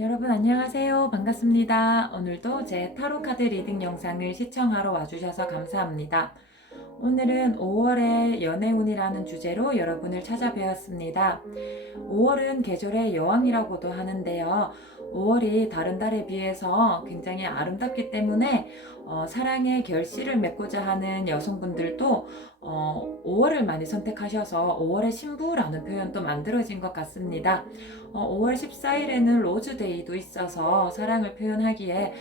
여러분 안녕하세요. 반갑습니다. 오늘도 제 타로 카드 리딩 영상을 시청하러 와주셔서 감사합니다. 오늘은 5월의 연애운이라는 주제로 여러분을 찾아뵈었습니다. 5월은 계절의 여왕이라고도 하는데요. 5월이 다른 달에 비해서 굉장히 아름답기 때문에 사랑의 결실을 맺고자 하는 여성분들도 5월을 많이 선택하셔서 5월의 신부라는 표현도 만들어진 것 같습니다. 5월 14일에는 로즈데이도 있어서 사랑을 표현하기에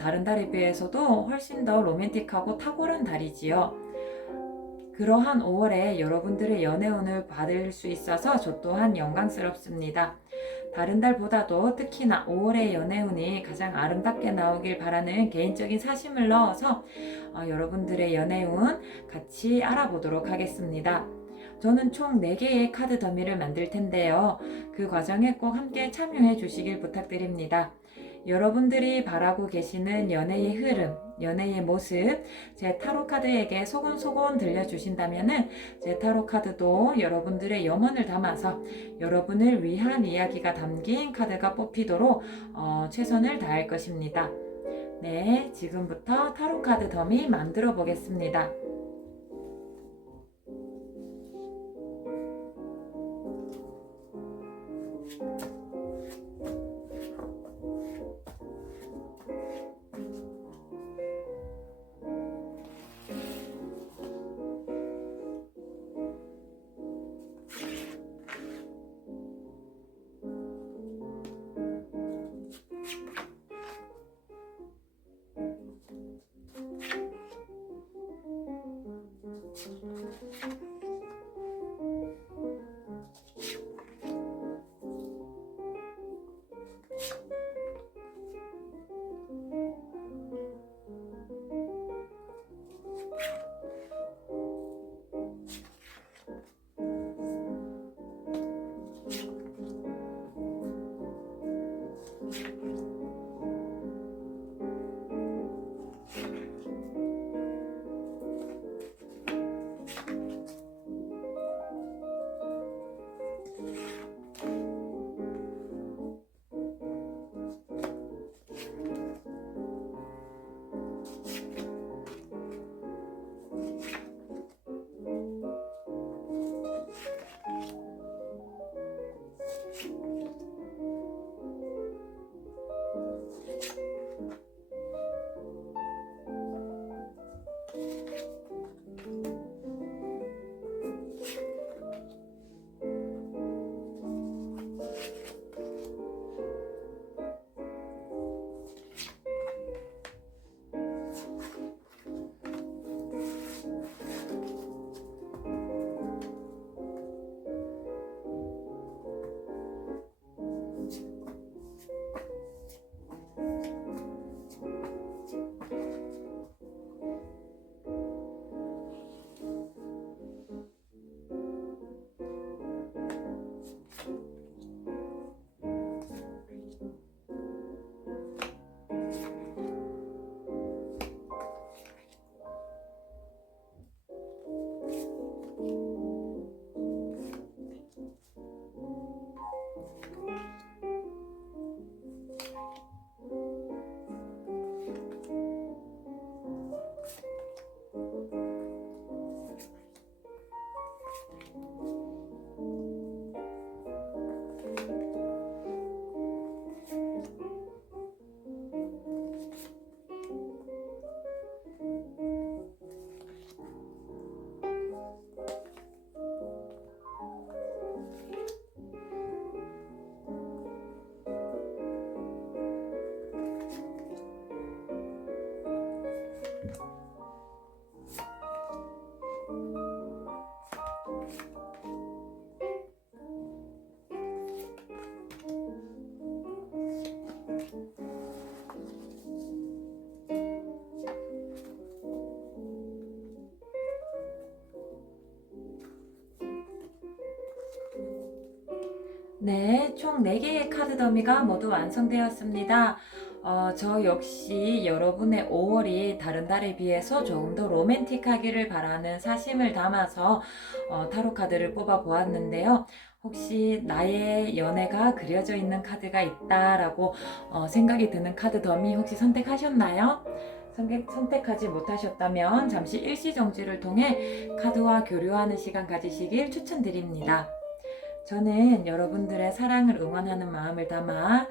다른 달에 비해서도 훨씬 더 로맨틱하고 탁월한 달이지요. 그러한 5월에 여러분들의 연애운을 받을 수 있어서 저 또한 영광스럽습니다. 다른 달보다도 특히나 5월의 연애운이 가장 아름답게 나오길 바라는 개인적인 사심을 넣어서 여러분들의 연애운 같이 알아보도록 하겠습니다. 저는 총 4개의 카드 더미를 만들 텐데요. 그 과정에 꼭 함께 참여해 주시길 부탁드립니다. 여러분들이 바라고 계시는 연애의 흐름, 연애의 모습, 제 타로 카드에게 소곤소곤 들려주신다면 제 타로 카드도 여러분들의 영혼을 담아서 여러분을 위한 이야기가 담긴 카드가 뽑히도록 최선을 다할 것입니다. 네, 지금부터 타로 카드 더미 만들어 보겠습니다. 네, 총 4개의 카드 더미가 모두 완성되었습니다. 저 역시 여러분의 5월이 다른 달에 비해서 조금 더 로맨틱하기를 바라는 사심을 담아서 타로 카드를 뽑아 보았는데요. 혹시 나의 연애가 그려져 있는 카드가 있다라고 생각이 드는 카드 더미 혹시 선택하셨나요? 선택하지 못하셨다면 잠시 일시정지를 통해 카드와 교류하는 시간 가지시길 추천드립니다. 저는 여러분들의 사랑을 응원하는 마음을 담아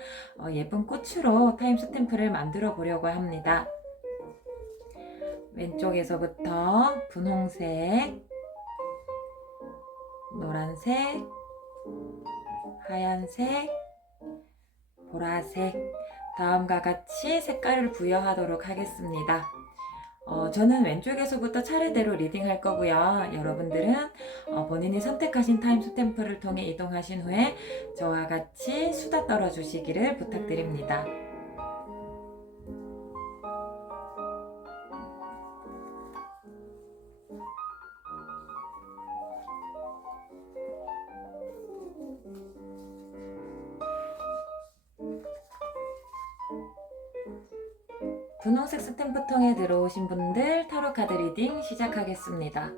예쁜 꽃으로 타임 스탬프를 만들어 보려고 합니다. 왼쪽에서부터 분홍색, 노란색, 하얀색, 보라색, 다음과 같이 색깔을 부여하도록 하겠습니다. 저는 왼쪽에서부터 차례대로 리딩할 거고요. 여러분들은 본인이 선택하신 타임 스탬프를 통해 이동하신 후에 저와 같이 수다 떨어 주시기를 부탁드립니다. 분홍색 스탬프통에 들어오신 분들 타로 카드 리딩 시작하겠습니다.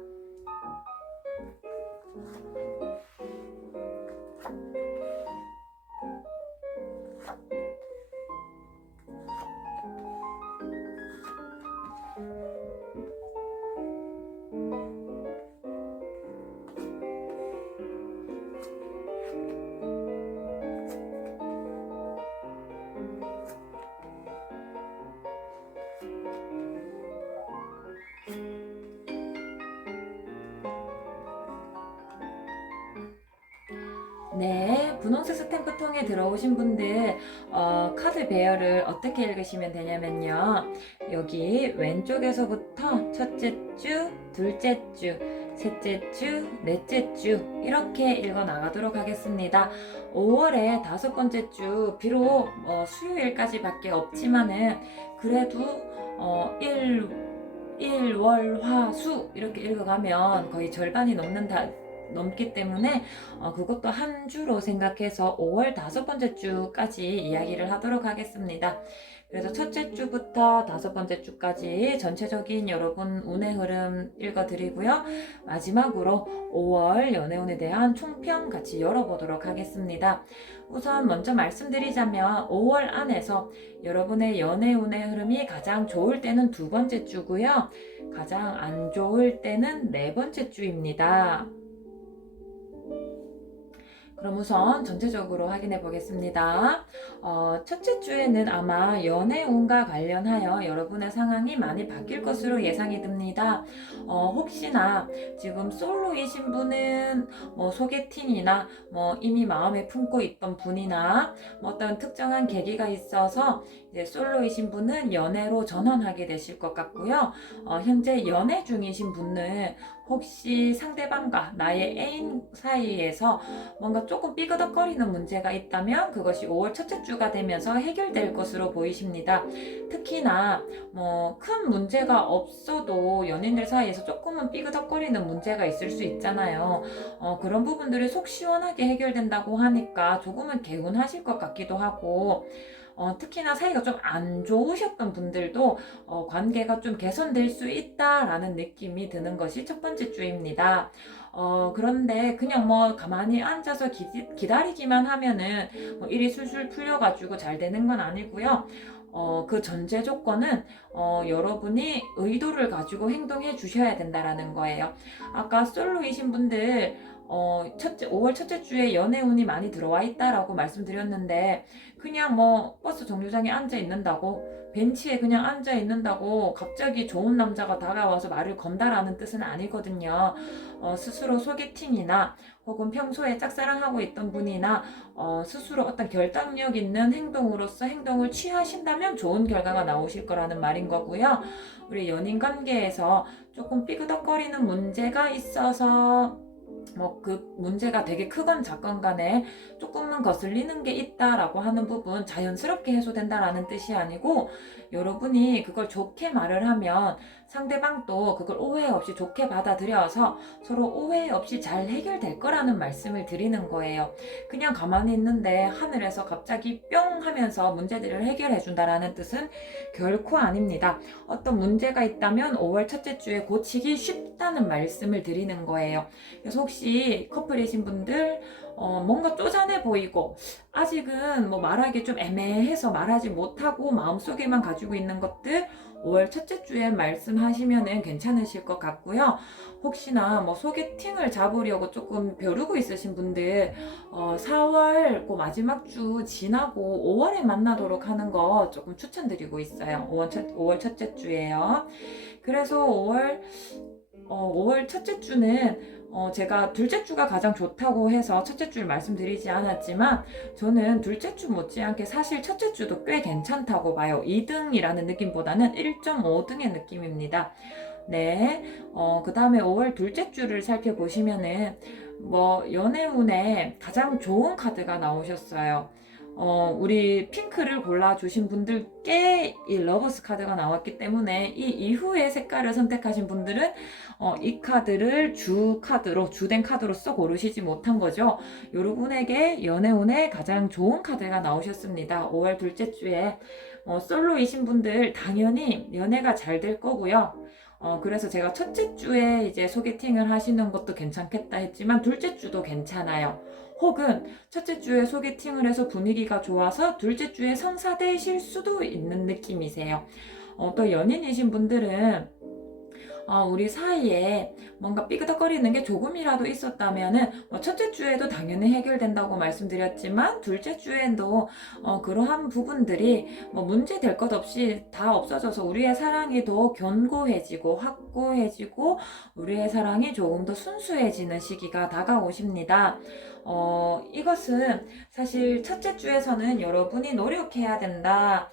네, 분홍색 스탬프통에 들어오신 분들 카드 배열을 어떻게 읽으시면 되냐면요. 여기 왼쪽에서부터 첫째 주, 둘째 주, 셋째 주, 넷째 주 이렇게 읽어 나가도록 하겠습니다. 5월의 다섯 번째 주, 비록 수요일까지밖에 없지만은 그래도 1, 월, 화, 수 이렇게 읽어가면 거의 절반이 넘기 때문에 그것도 한 주로 생각해서 5월 다섯 번째 주까지 이야기를 하도록 하겠습니다. 그래서 첫째 주부터 다섯 번째 주까지 전체적인 여러분 운의 흐름 읽어드리고요. 마지막으로 5월 연애운에 대한 총평 같이 열어보도록 하겠습니다. 우선 먼저 말씀드리자면 5월 안에서 여러분의 연애운의 흐름이 가장 좋을 때는 두 번째 주고요. 가장 안 좋을 때는 네 번째 주입니다. 그럼 우선 전체적으로 확인해 보겠습니다. 첫째 주에는 아마 연애운과 관련하여 여러분의 상황이 많이 바뀔 것으로 예상이 듭니다. 혹시나 지금 솔로이신 분은 소개팅이나 이미 마음에 품고 있던 분이나 어떤 특정한 계기가 있어서 이제 솔로이신 분은 연애로 전환하게 되실 것 같고요. 현재 연애 중이신 분은 혹시 상대방과 나의 애인 사이에서 뭔가 조금 삐그덕거리는 문제가 있다면 그것이 5월 첫째 주가 되면서 해결될 것으로 보이십니다. 특히나 큰 문제가 없어도 연인들 사이에서 조금은 삐그덕거리는 문제가 있을 수 있잖아요. 그런 부분들이 속 시원하게 해결된다고 하니까 조금은 개운하실 것 같기도 하고 특히나 사이가 좀 안 좋으셨던 분들도 관계가 좀 개선될 수 있다라는 느낌이 드는 것이 첫 번째 주입니다. 그런데 그냥 가만히 앉아서 기다리기만 하면은 일이 술술 풀려가지고 잘 되는 건 아니고요. 그 전제 조건은 여러분이 의도를 가지고 행동해 주셔야 된다라는 거예요. 아까 솔로이신 분들 5월 첫째 주에 연애운이 많이 들어와 있다라고 말씀드렸는데 그냥 버스 정류장에 앉아 있는다고 벤치에 그냥 앉아 있는다고 갑자기 좋은 남자가 다가와서 말을 건다라는 뜻은 아니거든요. 스스로 소개팅이나 혹은 평소에 짝사랑하고 있던 분이나 스스로 어떤 결단력 있는 행동으로서 행동을 취하신다면 좋은 결과가 나오실 거라는 말인 거고요. 우리 연인 관계에서 조금 삐그덕거리는 문제가 있어서 그 문제가 되게 크건 작건 간에 조금만 거슬리는 게 있다라고 하는 부분 자연스럽게 해소된다라는 뜻이 아니고 여러분이 그걸 좋게 말을 하면 상대방도 그걸 오해 없이 좋게 받아들여서 서로 오해 없이 잘 해결될 거라는 말씀을 드리는 거예요. 그냥 가만히 있는데 하늘에서 갑자기 뿅 하면서 문제들을 해결해 준다라는 뜻은 결코 아닙니다. 어떤 문제가 있다면 5월 첫째 주에 고치기 쉽다는 말씀을 드리는 거예요. 그래서 혹시 커플이신 분들 뭔가 쪼잔해 보이고 아직은 뭐 말하기 좀 애매해서 말하지 못하고 마음속에만 가지고 있는 것들 5월 첫째 주에 말씀하시면은 괜찮으실 것 같고요. 혹시나 뭐 소개팅을 잡으려고 조금 벼르고 있으신 분들 4월 그 마지막 주 지나고 5월에 만나도록 하는 거 조금 추천드리고 있어요. 5월 첫째 주에요. 그래서 5월 첫째 주는 제가 둘째 주가 가장 좋다고 해서 첫째 주를 말씀드리지 않았지만 저는 둘째 주 못지않게 사실 첫째 주도 꽤 괜찮다고 봐요. 2등이라는 느낌보다는 1.5등의 느낌입니다. 네, 그 다음에 5월 둘째 주를 살펴보시면은 뭐 연애운에 가장 좋은 카드가 나오셨어요. 우리 핑크를 골라주신 분들께 이 러버스 카드가 나왔기 때문에 이 이후의 색깔을 선택하신 분들은 이 카드를 주 카드로, 주된 카드로서 고르시지 못한 거죠. 여러분에게 연애운에 가장 좋은 카드가 나오셨습니다. 5월 둘째 주에 솔로이신 분들 당연히 연애가 잘 될 거고요. 그래서 제가 첫째 주에 이제 소개팅을 하시는 것도 괜찮겠다 했지만 둘째 주도 괜찮아요. 혹은 첫째 주에 소개팅을 해서 분위기가 좋아서 둘째 주에 성사되실 수도 있는 느낌이세요. 또 연인이신 분들은 우리 사이에 뭔가 삐그덕거리는 게 조금이라도 있었다면은 첫째 주에도 당연히 해결된다고 말씀드렸지만 둘째 주에도 그러한 부분들이 뭐 문제 될 것 없이 다 없어져서 우리의 사랑이 더 견고해지고 확고해지고 우리의 사랑이 조금 더 순수해지는 시기가 다가오십니다. 이것은 사실 첫째 주에서는 여러분이 노력해야 된다.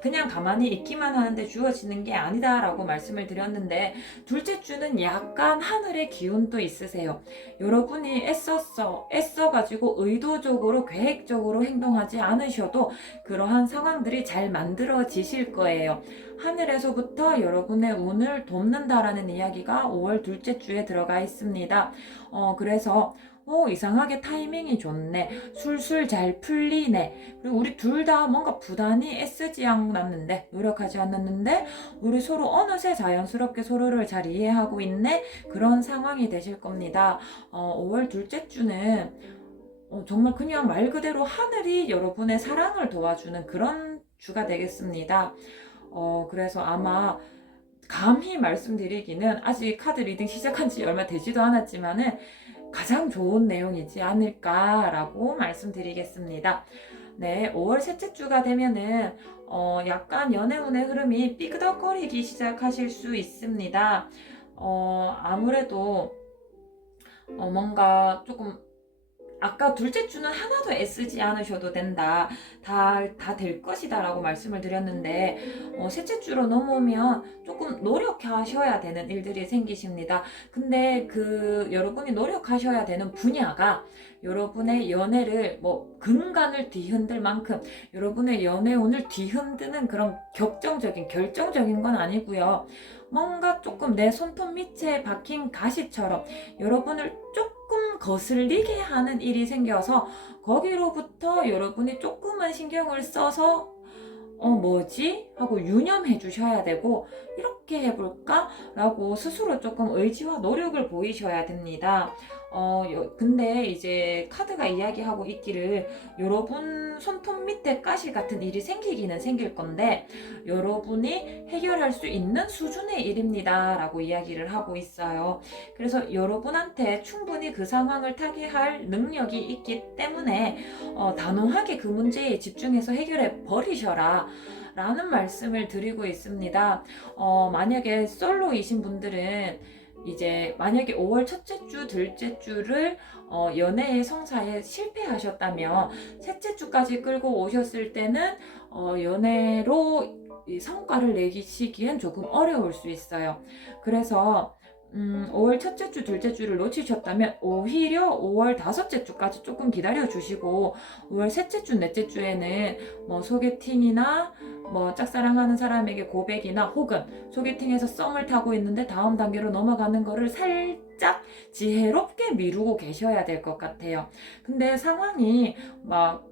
그냥 가만히 있기만 하는데 주어지는 게 아니다라고 말씀을 드렸는데 둘째 주는 약간 하늘의 기운도 있으세요. 여러분이 애써가지고 의도적으로 계획적으로 행동하지 않으셔도 그러한 상황들이 잘 만들어지실 거예요. 하늘에서부터 여러분의 운을 돕는다라는 이야기가 5월 둘째 주에 들어가 있습니다. 그래서 이상하게 타이밍이 좋네. 술술 잘 풀리네. 그리고 우리 둘 다 뭔가 부단히 애쓰지 않았는데, 노력하지 않았는데, 우리 서로 어느새 자연스럽게 서로를 잘 이해하고 있네. 그런 상황이 되실 겁니다. 5월 둘째 주는 정말 그냥 말 그대로 하늘이 여러분의 사랑을 도와주는 그런 주가 되겠습니다. 그래서 아마 감히 말씀드리기는 아직 카드 리딩 시작한 지 얼마 되지도 않았지만은 가장 좋은 내용이지 않을까라고 말씀드리겠습니다. 네, 5월 셋째 주가 되면은 약간 연애운의 흐름이 삐그덕거리기 시작하실 수 있습니다. 아무래도 뭔가 조금 아까 둘째 주는 하나도 애쓰지 않으셔도 된다. 다 될 것이다 라고 말씀을 드렸는데 셋째 주로 넘어오면 조금 노력하셔야 되는 일들이 생기십니다. 근데 여러분이 노력하셔야 되는 분야가 여러분의 연애를 뭐 근간을 뒤흔들 만큼 여러분의 연애운을 뒤흔드는 그런 결정적인 건 아니고요. 뭔가 조금 내 손톱 밑에 박힌 가시처럼 여러분을 조금 거슬리게 하는 일이 생겨서 거기로부터 여러분이 조금은 신경을 써서 뭐지? 하고 유념해 주셔야 되고 이렇게 해볼까? 라고 스스로 조금 의지와 노력을 보이셔야 됩니다. 근데 이제 카드가 이야기하고 있기를 여러분 손톱 밑에 가시 같은 일이 생기기는 생길 건데 여러분이 해결할 수 있는 수준의 일입니다. 라고 이야기를 하고 있어요. 그래서 여러분한테 충분히 그 상황을 타개할 능력이 있기 때문에 단호하게 그 문제에 집중해서 해결해 버리셔라. 라는 말씀을 드리고 있습니다. 만약에 솔로이신 분들은 이제 만약에 5월 첫째 주, 둘째 주를 연애의 성사에 실패하셨다면 셋째 주까지 끌고 오셨을 때는 연애로 성과를 내시기엔 조금 어려울 수 있어요. 그래서 5월 첫째 주, 둘째 주를 놓치셨다면 오히려 5월 다섯째 주까지 조금 기다려 주시고 5월 셋째 주, 넷째 주에는 뭐 소개팅이나 뭐 짝사랑하는 사람에게 고백이나 혹은 소개팅에서 썸을 타고 있는데 다음 단계로 넘어가는 거를 살짝 지혜롭게 미루고 계셔야 될 것 같아요. 근데 상황이 막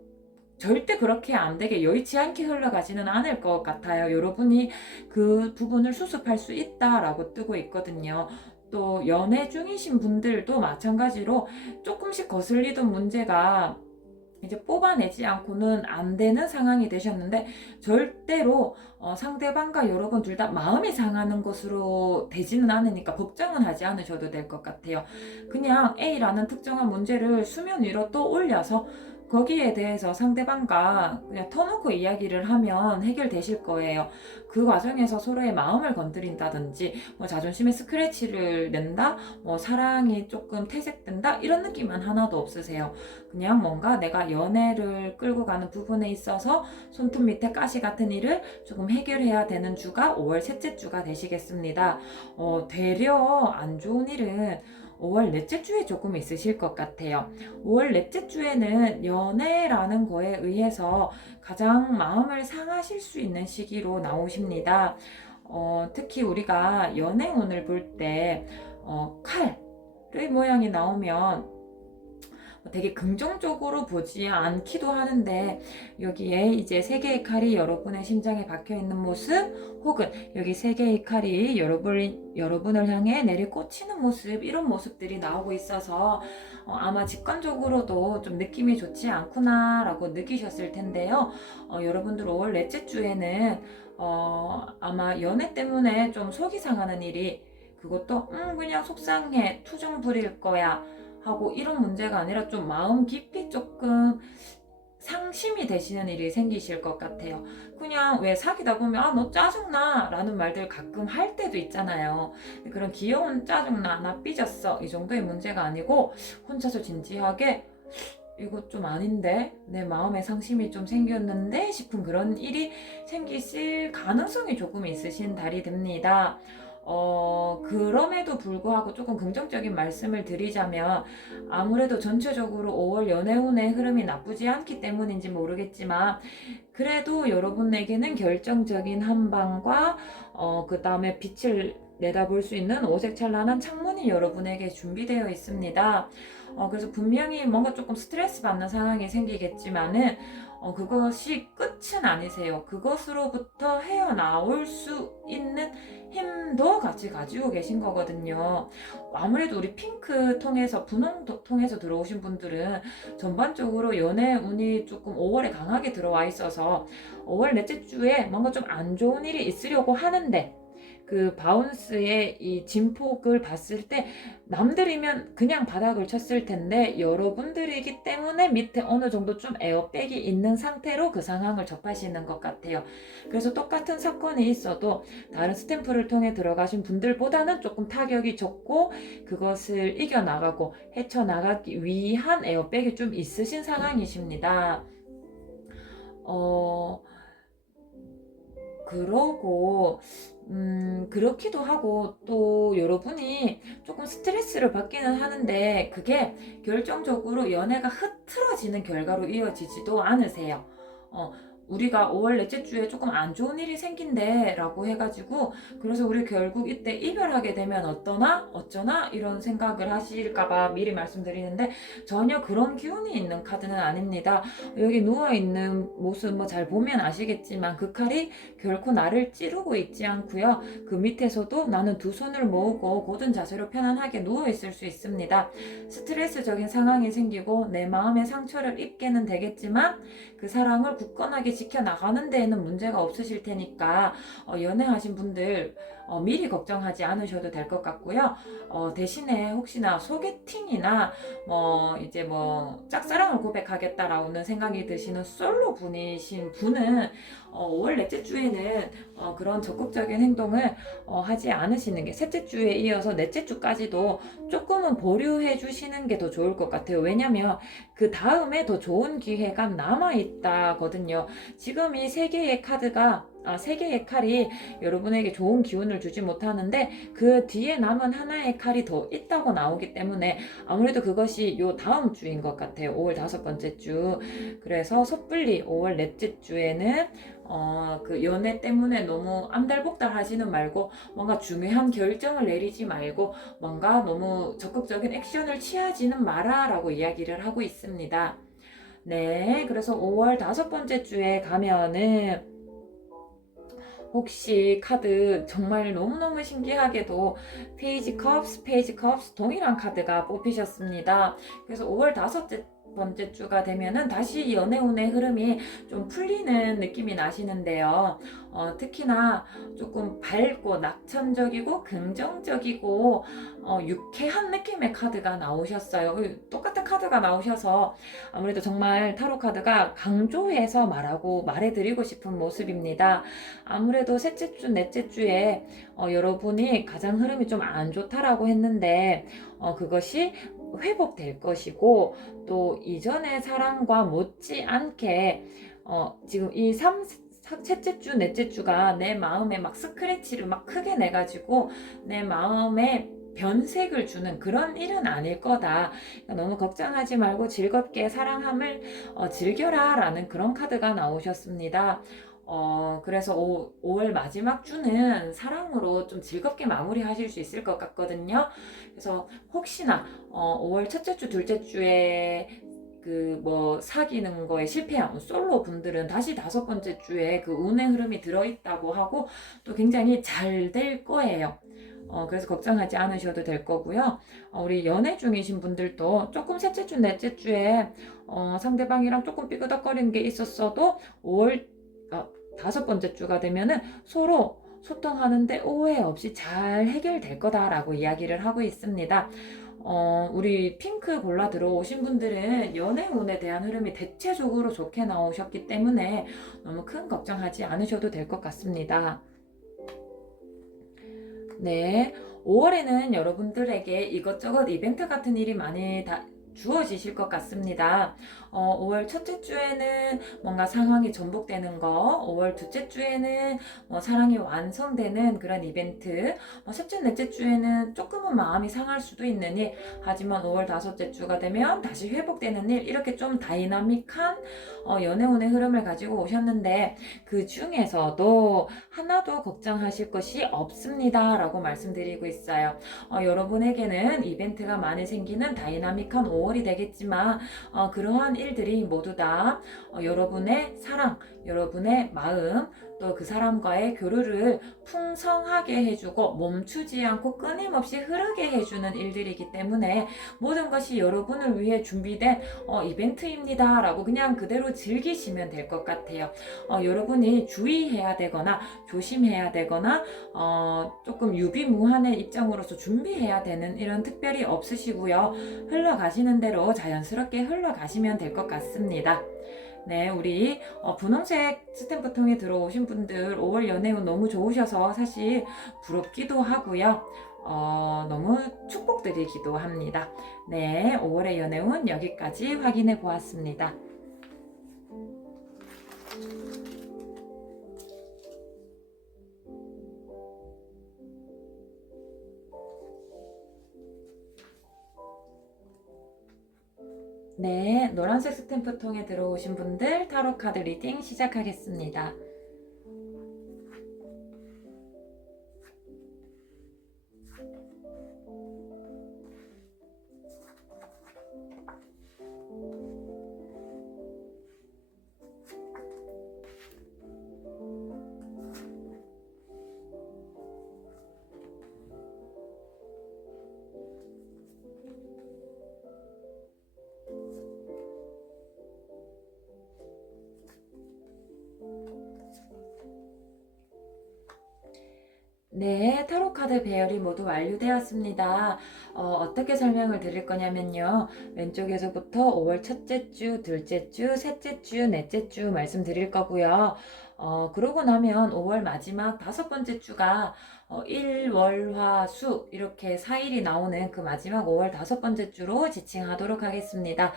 절대 그렇게 안 되게 여의치 않게 흘러가지는 않을 것 같아요. 여러분이 그 부분을 수습할 수 있다라고 뜨고 있거든요. 또 연애 중이신 분들도 마찬가지로 조금씩 거슬리던 문제가 이제 뽑아내지 않고는 안 되는 상황이 되셨는데, 절대로 상대방과 여러분 둘 다 마음이 상하는 것으로 되지는 않으니까 걱정은 하지 않으셔도 될 것 같아요. 그냥 A라는 특정한 문제를 수면 위로 또 올려서 거기에 대해서 상대방과 그냥 터놓고 이야기를 하면 해결되실 거예요. 그 과정에서 서로의 마음을 건드린다든지, 뭐 자존심에 스크래치를 낸다, 뭐 사랑이 조금 퇴색된다, 이런 느낌은 하나도 없으세요. 그냥 뭔가 내가 연애를 끌고 가는 부분에 있어서 손톱 밑에 가시 같은 일을 조금 해결해야 되는 주가 5월 셋째 주가 되시겠습니다. 되려 안 좋은 일은 5월 넷째 주에 조금 있으실 것 같아요. 5월 넷째 주에는 연애라는 거에 의해서 가장 마음을 상하실 수 있는 시기로 나오십니다. 특히 우리가 연애운을 볼 때 칼의 모양이 나오면 되게 긍정적으로 보지 않기도 하는데, 여기에 이제 세 개의 칼이 여러분의 심장에 박혀 있는 모습, 혹은 여기 세 개의 칼이 여러분을 향해 내리꽂히는 모습, 이런 모습들이 나오고 있어서 아마 직관적으로도 좀 느낌이 좋지 않구나 라고 느끼셨을 텐데요. 여러분들 5월 넷째 주에는 아마 연애 때문에 좀 속이 상하는 일이, 그것도 그냥 속상해, 투정 부릴 거야 하고 이런 문제가 아니라 좀 마음 깊이 조금 상심이 되시는 일이 생기실 것 같아요. 그냥 왜 사귀다 보면 너 짜증나 라는 말들 가끔 할 때도 있잖아요. 그런 귀여운 짜증나, 나 삐졌어, 이 정도의 문제가 아니고 혼자서 진지하게 이거 좀 아닌데, 내 마음에 상심이 좀 생겼는데 싶은 그런 일이 생기실 가능성이 조금 있으신 달이 됩니다. 그럼에도 불구하고 조금 긍정적인 말씀을 드리자면, 아무래도 전체적으로 5월 연애운의 흐름이 나쁘지 않기 때문인지 모르겠지만, 그래도 여러분에게는 결정적인 한 방과 그 다음에 빛을 내다볼 수 있는 오색찬란한 창문이 여러분에게 준비되어 있습니다. 그래서 분명히 뭔가 조금 스트레스 받는 상황이 생기겠지만은 그것이 끝은 아니세요. 그것으로부터 헤어나올 수 있는 힘도 같이 가지고 계신 거거든요. 아무래도 우리 핑크 통해서, 분홍 통해서 들어오신 분들은 전반적으로 연애 운이 조금 5월에 강하게 들어와 있어서 5월 넷째 주에 뭔가 좀 안 좋은 일이 있으려고 하는데, 그 바운스의 이 진폭을 봤을 때 남들이면 그냥 바닥을 쳤을 텐데, 여러분들이기 때문에 밑에 어느 정도 좀 에어백이 있는 상태로 그 상황을 접하시는 것 같아요. 그래서 똑같은 사건이 있어도 다른 스탬프를 통해 들어가신 분들보다는 조금 타격이 적고 그것을 이겨나가고 헤쳐나가기 위한 에어백이 좀 있으신 상황이십니다. 그러고 그렇기도 하고, 또 여러분이 조금 스트레스를 받기는 하는데 그게 결정적으로 연애가 흐트러지는 결과로 이어지지도 않으세요. 우리가 5월 넷째 주에 조금 안 좋은 일이 생긴대 라고 해가지고, 그래서 우리 결국 이때 이별하게 되면 어쩌나 이런 생각을 하실까봐 미리 말씀드리는데, 전혀 그런 기운이 있는 카드는 아닙니다. 여기 누워있는 모습 뭐 잘 보면 아시겠지만 그 칼이 결코 나를 찌르고 있지 않고요. 그 밑에서도 나는 두 손을 모으고 고든 자세로 편안하게 누워있을 수 있습니다. 스트레스적인 상황이 생기고 내 마음에 상처를 입게는 되겠지만 그 사랑을 굳건하게 지켜나가는 데에는 문제가 없으실 테니까 연애하신 분들 미리 걱정하지 않으셔도 될 것 같고요. 대신에 혹시나 소개팅이나 이제 짝사랑을 고백하겠다라는 생각이 드시는 솔로 분이신 분은 5월 넷째 주에는 그런 적극적인 행동을 하지 않으시는 게, 셋째 주에 이어서 넷째 주까지도 조금은 보류해 주시는 게 더 좋을 것 같아요. 왜냐면 그 다음에 더 좋은 기회가 남아있다거든요. 지금 이 세 개의 카드가, 세 개의 칼이 여러분에게 좋은 기운을 주지 못하는데 그 뒤에 남은 하나의 칼이 더 있다고 나오기 때문에 아무래도 그것이 요 다음 주인 것 같아요. 5월 다섯 번째 주. 그래서 섣불리 5월 넷째 주에는 그 연애 때문에 너무 안달복달 하지는 말고, 뭔가 중요한 결정을 내리지 말고 뭔가 너무 적극적인 액션을 취하지는 마라 라고 이야기를 하고 있습니다. 네, 그래서 5월 다섯 번째 주에 가면은 혹시 카드 정말 너무너무 신기하게도 페이지 컵스 동일한 카드가 뽑히셨습니다. 그래서 5월 다섯째 번째 주가 되면은 다시 연애운의 흐름이 좀 풀리는 느낌이 나시는데요. 특히나 조금 밝고 낙천적이고 긍정적이고 유쾌한 느낌의 카드가 나오셨어요. 똑같은 카드가 나오셔서 아무래도 정말 타로 카드가 강조해서 말해드리고 싶은 모습입니다. 아무래도 셋째 주, 넷째 주에 여러분이 가장 흐름이 좀 안 좋다라고 했는데 그것이 회복될 것이고, 또 이전의 사랑과 못지않게 지금 이 셋째 주, 넷째 주가 내 마음에 막 스크래치를 막 크게 내가지고 내 마음에 변색을 주는 그런 일은 아닐 거다. 그러니까 너무 걱정하지 말고 즐겁게 사랑함을 즐겨라 라는 그런 카드가 나오셨습니다. 그래서 5월 마지막 주는 사랑으로 좀 즐겁게 마무리 하실 수 있을 것 같거든요. 그래서 혹시나 5월 첫째 주, 둘째 주에 사귀는 거에 실패한 솔로 분들은 다시 다섯 번째 주에 그 운의 흐름이 들어있다고 하고 또 굉장히 잘 될 거예요. 그래서 걱정하지 않으셔도 될 거고요. 우리 연애 중이신 분들도 조금 셋째 주, 넷째 주에 상대방이랑 조금 삐그덕거리는 게 있었어도 5월 다섯 번째 주가 되면은 서로 소통하는데 오해 없이 잘 해결될 거다라고 이야기를 하고 있습니다. 우리 핑크 골라 들어오신 분들은 연애운에 대한 흐름이 대체적으로 좋게 나오셨기 때문에 너무 큰 걱정하지 않으셔도 될 것 같습니다. 네, 5월에는 여러분들에게 이것저것 이벤트 같은 일이 많이 주어지실 것 같습니다. 5월 첫째 주에는 뭔가 상황이 전복되는 거, 5월 둘째 주에는 사랑이 완성되는 그런 이벤트, 셋째, 넷째 주에는 조금은 마음이 상할 수도 있는 일, 하지만 5월 다섯째 주가 되면 다시 회복되는 일, 이렇게 좀 다이나믹한 연애운의 흐름을 가지고 오셨는데 그 중에서도 하나도 걱정하실 것이 없습니다 라고 말씀드리고 있어요. 여러분에게는 이벤트가 많이 생기는 다이나믹한 5월이 되겠지만 그러한 일들이 모두 다 여러분의 사랑, 여러분의 마음, 또 그 사람과의 교류를 풍성하게 해주고 멈추지 않고 끊임없이 흐르게 해주는 일들이기 때문에 모든 것이 여러분을 위해 준비된 이벤트입니다 라고 그냥 그대로 즐기시면 될 것 같아요. 여러분이 주의해야 되거나 조심해야 되거나 조금 유비무환의 입장으로서 준비해야 되는 이런 특별히 없으시고요. 흘러가시는 대로 자연스럽게 흘러가시면 될 것 같습니다. 네, 우리 분홍색 스탬프통에 들어오신 분들 5월 연애운 너무 좋으셔서 사실 부럽기도 하고요. 너무 축복드리기도 합니다. 네, 5월의 연애운 여기까지 확인해 보았습니다. 네, 노란색 스탬프통에 들어오신 분들 타로 카드 리딩 시작하겠습니다. 네, 타로 카드 배열이 모두 완료되었습니다. 어떻게 설명을 드릴 거냐면요. 왼쪽에서부터 5월 첫째 주, 둘째 주, 셋째 주, 넷째 주 말씀드릴 거고요. 그러고 나면 5월 마지막 다섯 번째 주가 일, 월, 화, 수 이렇게 4일이 나오는 그 마지막 5월 다섯 번째 주로 지칭하도록 하겠습니다.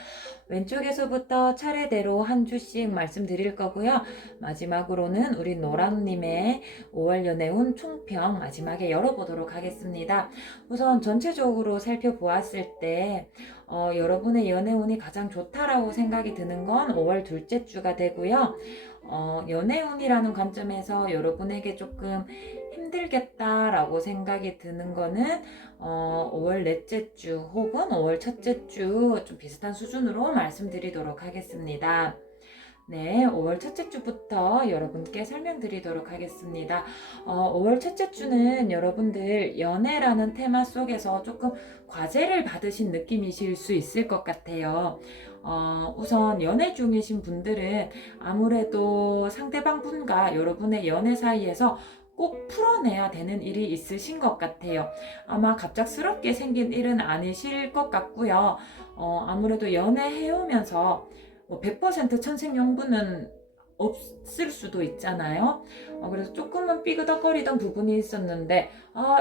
왼쪽에서부터 차례대로 한 주씩 말씀드릴 거고요. 마지막으로는 우리 노랑님의 5월 연애운 총평 마지막에 열어보도록 하겠습니다. 우선 전체적으로 살펴보았을 때 여러분의 연애운이 가장 좋다라고 생각이 드는 건 5월 둘째 주가 되고요. 연애운이라는 관점에서 여러분에게 조금 힘들겠다라고 생각이 드는 거는 5월 넷째 주 혹은 5월 첫째 주 좀 비슷한 수준으로 말씀드리도록 하겠습니다. 네, 5월 첫째 주부터 여러분께 설명드리도록 하겠습니다. 5월 첫째 주는 여러분들 연애라는 테마 속에서 조금 과제를 받으신 느낌이실 수 있을 것 같아요. 우선 연애 중이신 분들은 아무래도 상대방 분과 여러분의 연애 사이에서 꼭 풀어내야 되는 일이 있으신 것 같아요. 아마 갑작스럽게 생긴 일은 아니실 것 같고요. 아무래도 연애해오면서 뭐 100% 천생연분은 없을 수도 있잖아요. 그래서 조금은 삐그덕거리던 부분이 있었는데,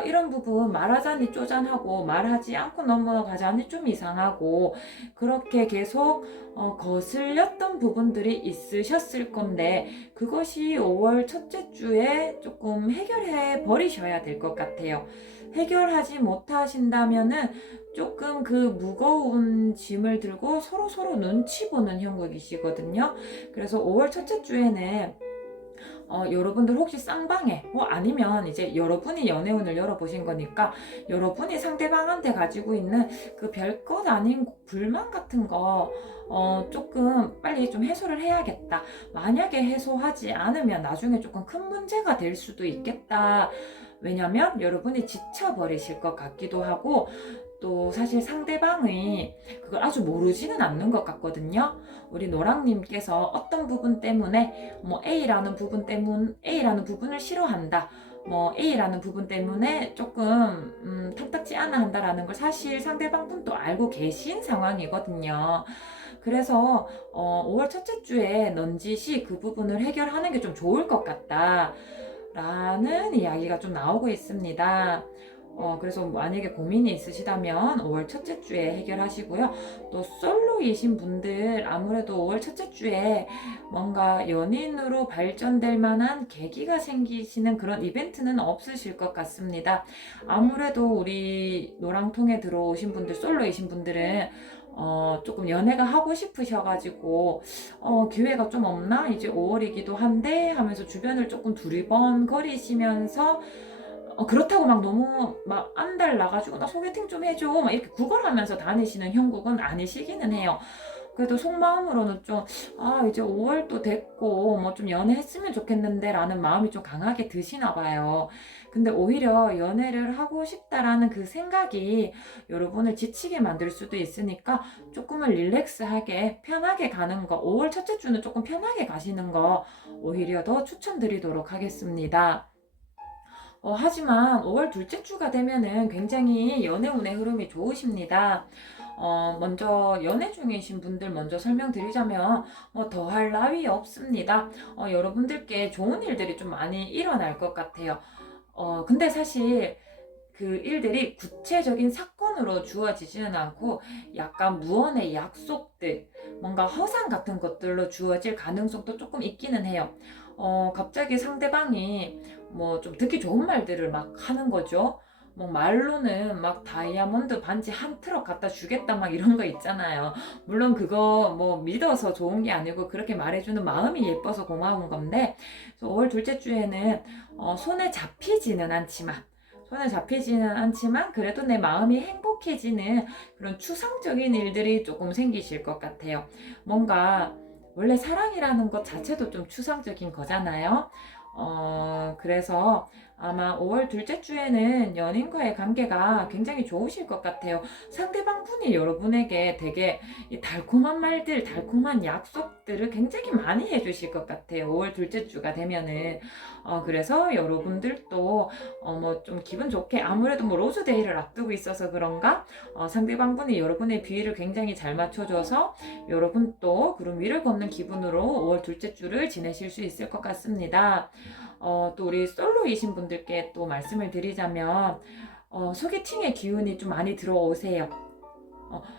이런 부분 말하자니 쪼잔하고 말하지 않고 넘어가자니 좀 이상하고, 그렇게 계속 거슬렸던 부분들이 있으셨을 건데, 그것이 5월 첫째 주에 조금 해결해 버리셔야 될 것 같아요. 해결하지 못하신다면은 조금 그 무거운 짐을 들고 서로 눈치 보는 형국이시거든요. 그래서 5월 첫째 주에는 여러분들 혹시 쌍방에 아니면 이제 여러분이 연애운을 열어보신 거니까 여러분이 상대방한테 가지고 있는 그 별것 아닌 불만 같은 거 조금 빨리 좀 해소를 해야겠다. 만약에 해소하지 않으면 나중에 조금 큰 문제가 될 수도 있겠다. 왜냐면 여러분이 지쳐버리실 것 같기도 하고, 또 사실 상대방이 그걸 아주 모르지는 않는 것 같거든요. 우리 노랑님께서 어떤 부분 때문에 A라는 부분을 싫어한다. A라는 부분 때문에 조금 탐탁지 않아 한다라는 걸 사실 상대방 분도 알고 계신 상황이거든요. 그래서 5월 첫째 주에 넌지시 그 부분을 해결하는 게 좀 좋을 것 같다. 라는 이야기가 좀 나오고 있습니다. 그래서 만약에 고민이 있으시다면 5월 첫째 주에 해결하시고요. 또 솔로이신 분들 아무래도 5월 첫째 주에 뭔가 연인으로 발전될 만한 계기가 생기시는 그런 이벤트는 없으실 것 같습니다. 아무래도 우리 노랑통에 들어오신 분들, 솔로이신 분들은 조금 연애가 하고 싶으셔가지고 기회가 좀 없나? 이제 5월이기도 한데 하면서 주변을 조금 두리번거리시면서 그렇다고 막 너무 막 안달나가지고 나 소개팅 좀 해줘 막 이렇게 구걸하면서 다니시는 형국은 아니시기는 해요. 그래도 속마음으로는 좀 이제 5월도 됐고 뭐 좀 연애했으면 좋겠는데 라는 마음이 좀 강하게 드시나 봐요. 근데 오히려 연애를 하고 싶다라는 그 생각이 여러분을 지치게 만들 수도 있으니까 조금은 릴렉스하게 편하게 가는 거, 5월 첫째 주는 조금 편하게 가시는 거 오히려 더 추천드리도록 하겠습니다. 하지만 5월 둘째 주가 되면은 굉장히 연애운의 흐름이 좋으십니다. 먼저 연애 중이신 분들 먼저 설명드리자면 더할 나위 없습니다. 여러분들께 좋은 일들이 좀 많이 일어날 것 같아요. 근데 사실 그 일들이 구체적인 사건으로 주어지지는 않고 약간 무언의 약속들, 뭔가 허상 같은 것들로 주어질 가능성도 조금 있기는 해요. 갑자기 상대방이 뭐 좀 듣기 좋은 말들을 막 하는 거죠. 뭐 말로는 막 다이아몬드 반지 한 트럭 갖다 주겠다 막 이런 거 있잖아요. 물론 그거 뭐 믿어서 좋은 게 아니고 그렇게 말해주는 마음이 예뻐서 고마운 건데, 5월 둘째 주에는 손에 잡히지는 않지만 그래도 내 마음이 행복해지는 그런 추상적인 일들이 조금 생기실 것 같아요. 뭔가 원래 사랑이라는 것 자체도 좀 추상적인 거잖아요. 그래서 아마 5월 둘째 주에는 연인과의 관계가 굉장히 좋으실 것 같아요. 상대방 분이 여러분에게 되게 이 달콤한 말들, 달콤한 약속들을 굉장히 많이 해주실 것 같아요. 5월 둘째 주가 되면은. 그래서 여러분들도 뭐 좀 기분 좋게, 아무래도 뭐 로즈데이를 앞두고 있어서 그런가 상대방 분이 여러분의 비위를 굉장히 잘 맞춰줘서 여러분도 구름 위를 걷는 기분으로 5월 둘째 주를 지내실 수 있을 것 같습니다. 또 우리 솔로이신 분들께 또 말씀을 드리자면 소개팅의 기운이 좀 많이 들어오세요.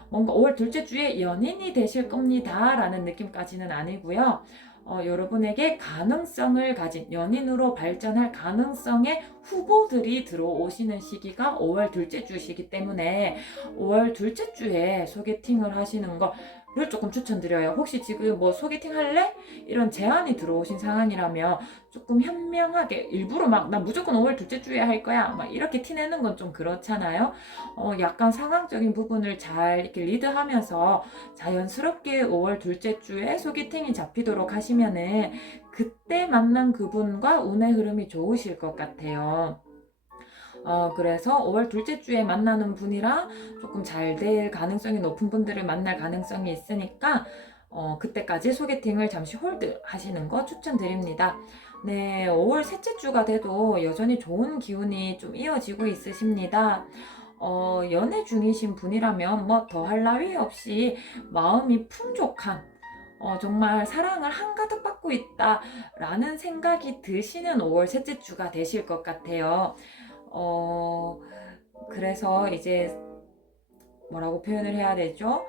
뭔가 5월 둘째 주에 연인이 되실 겁니다 라는 느낌까지는 아니고요. 여러분에게 가능성을 가진 연인으로 발전할 가능성의 후보들이 들어오시는 시기가 5월 둘째 주시기 때문에 5월 둘째 주에 소개팅을 하시는 거 를 조금 추천드려요. 혹시 지금 뭐 소개팅 할래? 이런 제안이 들어오신 상황이라면 조금 현명하게 일부러 막 나 무조건 5월 둘째 주에 할 거야 막 이렇게 티내는 건 좀 그렇잖아요. 약간 상황적인 부분을 잘 이렇게 리드하면서 자연스럽게 5월 둘째 주에 소개팅이 잡히도록 하시면은 그때 만난 그분과 운의 흐름이 좋으실 것 같아요. 그래서 5월 둘째 주에 만나는 분이랑 조금 잘 될 가능성이 높은 분들을 만날 가능성이 있으니까 그때까지 소개팅을 잠시 홀드 하시는 거 추천드립니다. 네, 5월 셋째 주가 돼도 여전히 좋은 기운이 좀 이어지고 있으십니다. 연애 중이신 분이라면 뭐 더할 나위 없이 마음이 풍족한 정말 사랑을 한가득 받고 있다라는 생각이 드시는 5월 셋째 주가 되실 것 같아요. 어, 그래서 이제 뭐라고 표현을 해야 되죠?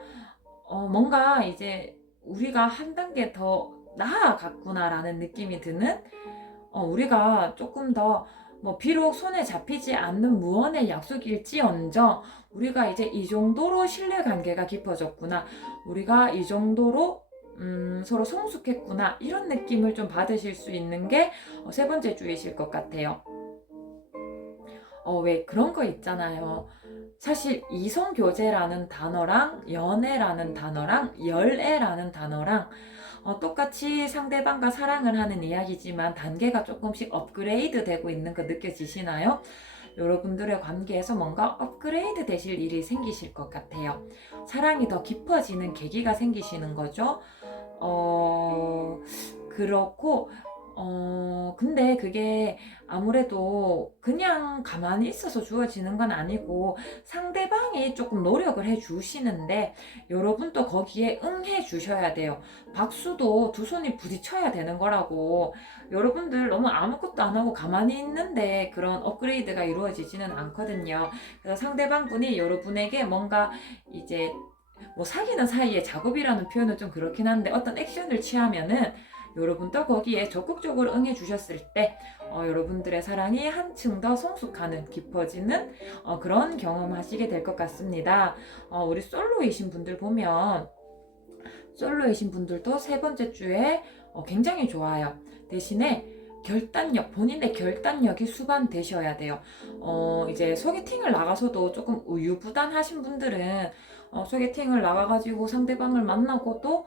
뭔가 이제 우리가 한 단계 더 나아갔구나라는 느낌이 드는, 우리가 조금 더, 뭐, 비록 손에 잡히지 않는 무언의 약속일지언정, 우리가 이제 이 정도로 신뢰 관계가 깊어졌구나. 우리가 이 정도로 서로 성숙했구나. 이런 느낌을 좀 받으실 수 있는 게 세 번째 주이실 것 같아요. 왜 그런 거 있잖아요. 사실 이성교제라는 단어랑 연애라는 단어랑 열애라는 단어랑 똑같이 상대방과 사랑을 하는 이야기지만 단계가 조금씩 업그레이드 되고 있는 거 느껴지시나요? 여러분들의 관계에서 뭔가 업그레이드 되실 일이 생기실 것 같아요. 사랑이 더 깊어지는 계기가 생기시는 거죠. 그렇고, 근데 그게 아무래도 그냥 가만히 있어서 주어지는 건 아니고 상대방이 조금 노력을 해 주시는데 여러분도 거기에 응해 주셔야 돼요. 박수도 두 손이 부딪혀야 되는 거라고. 여러분들 너무 아무것도 안 하고 가만히 있는데 그런 업그레이드가 이루어지지는 않거든요. 그래서 상대방 분이 여러분에게 뭔가 이제 뭐 사귀는 사이에 작업이라는 표현은 좀 그렇긴 한데 어떤 액션을 취하면은 여러분도 거기에 적극적으로 응해 주셨을 때 여러분들의 사랑이 한층 더 성숙하는 깊어지는 그런 경험하시게 될 것 같습니다. 우리 솔로이신 분들 보면 솔로이신 분들도 세 번째 주에 굉장히 좋아요. 대신에 결단력, 본인의 결단력이 수반되셔야 돼요. 이제 소개팅을 나가서도 조금 우유부단하신 분들은 소개팅을 나가가지고 상대방을 만나고도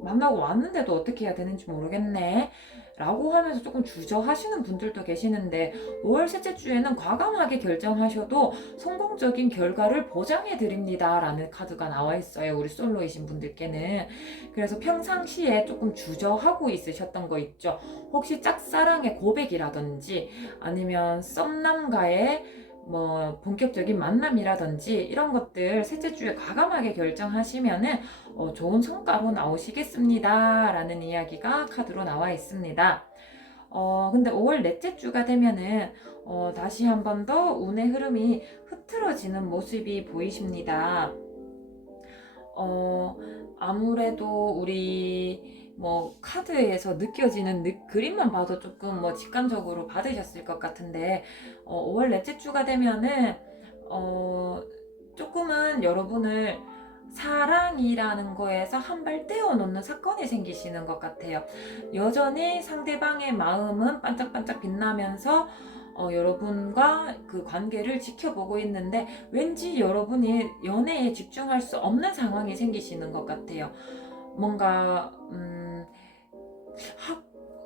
만나고 왔는데도 어떻게 해야 되는지 모르겠네 라고 하면서 조금 주저하시는 분들도 계시는데 5월 셋째 주에는 과감하게 결정하셔도 성공적인 결과를 보장해 드립니다 라는 카드가 나와 있어요. 우리 솔로이신 분들께는. 그래서 평상시에 조금 주저하고 있으셨던 거 있죠. 혹시 짝사랑의 고백이라든지 아니면 썸남과의 뭐 본격적인 만남이라든지 이런 것들 셋째 주에 과감하게 결정하시면은 좋은 성과로 나오시겠습니다 라는 이야기가 카드로 나와 있습니다. 근데 5월 넷째 주가 되면은 다시 한 번 더 운의 흐름이 흐트러지는 모습이 보이십니다. 아무래도 우리 뭐 카드에서 느껴지는 그림만 봐도 조금 뭐 직감적으로 받으셨을 것 같은데 5월 넷째 주가 되면은 조금은 여러분을 사랑이라는 거에서 한 발 떼어놓는 사건이 생기시는 것 같아요. 여전히 상대방의 마음은 반짝반짝 빛나면서 여러분과 그 관계를 지켜보고 있는데 왠지 여러분이 연애에 집중할 수 없는 상황이 생기시는 것 같아요. 뭔가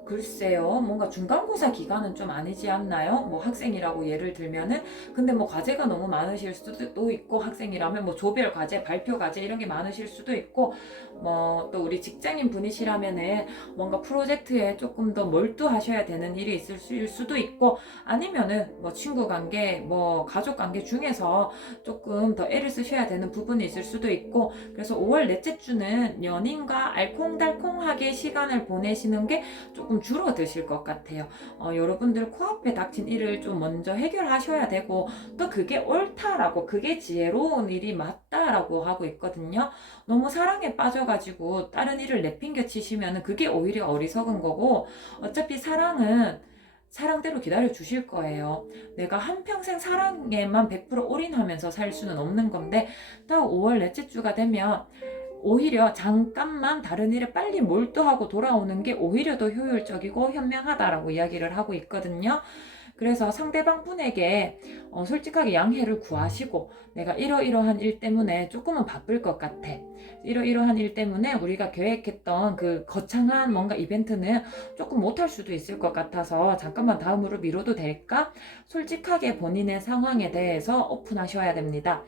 글쎄요. 뭔가 중간고사 기간은 좀 아니지 않나요? 뭐 학생이라고 예를 들면은 근데 뭐 과제가 너무 많으실 수도 있고 학생이라면 뭐 조별 과제, 발표 과제 이런 게 많으실 수도 있고 뭐 또 우리 직장인 분이시라면은 뭔가 프로젝트에 조금 더 몰두하셔야 되는 일이 있을 수도 있고 아니면은 뭐 친구 관계, 뭐 가족 관계 중에서 조금 더 애를 쓰셔야 되는 부분이 있을 수도 있고 그래서 5월 넷째 주는 연인과 알콩달콩하게 시간을 보내시는 게 조금 줄어드실 것 같아요. 여러분들 코앞에 닥친 일을 좀 먼저 해결하셔야 되고 또 그게 옳다라고 그게 지혜로운 일이 맞다라고 하고 있거든요. 너무 사랑에 빠져가지고 다른 일을 내팽겨 치시면 그게 오히려 어리석은 거고 어차피 사랑은 사랑대로 기다려 주실 거예요. 내가 한평생 사랑에만 100% 올인하면서 살 수는 없는 건데 딱 5월 넷째 주가 되면 오히려 잠깐만 다른 일에 빨리 몰두하고 돌아오는 게 오히려 더 효율적이고 현명하다라고 이야기를 하고 있거든요. 그래서 상대방 분에게 솔직하게 양해를 구하시고, 내가 이러이러한 일 때문에 조금은 바쁠 것 같아. 이러이러한 일 때문에 우리가 계획했던 그 거창한 뭔가 이벤트는 조금 못할 수도 있을 것 같아서 잠깐만 다음으로 미뤄도 될까? 솔직하게 본인의 상황에 대해서 오픈하셔야 됩니다.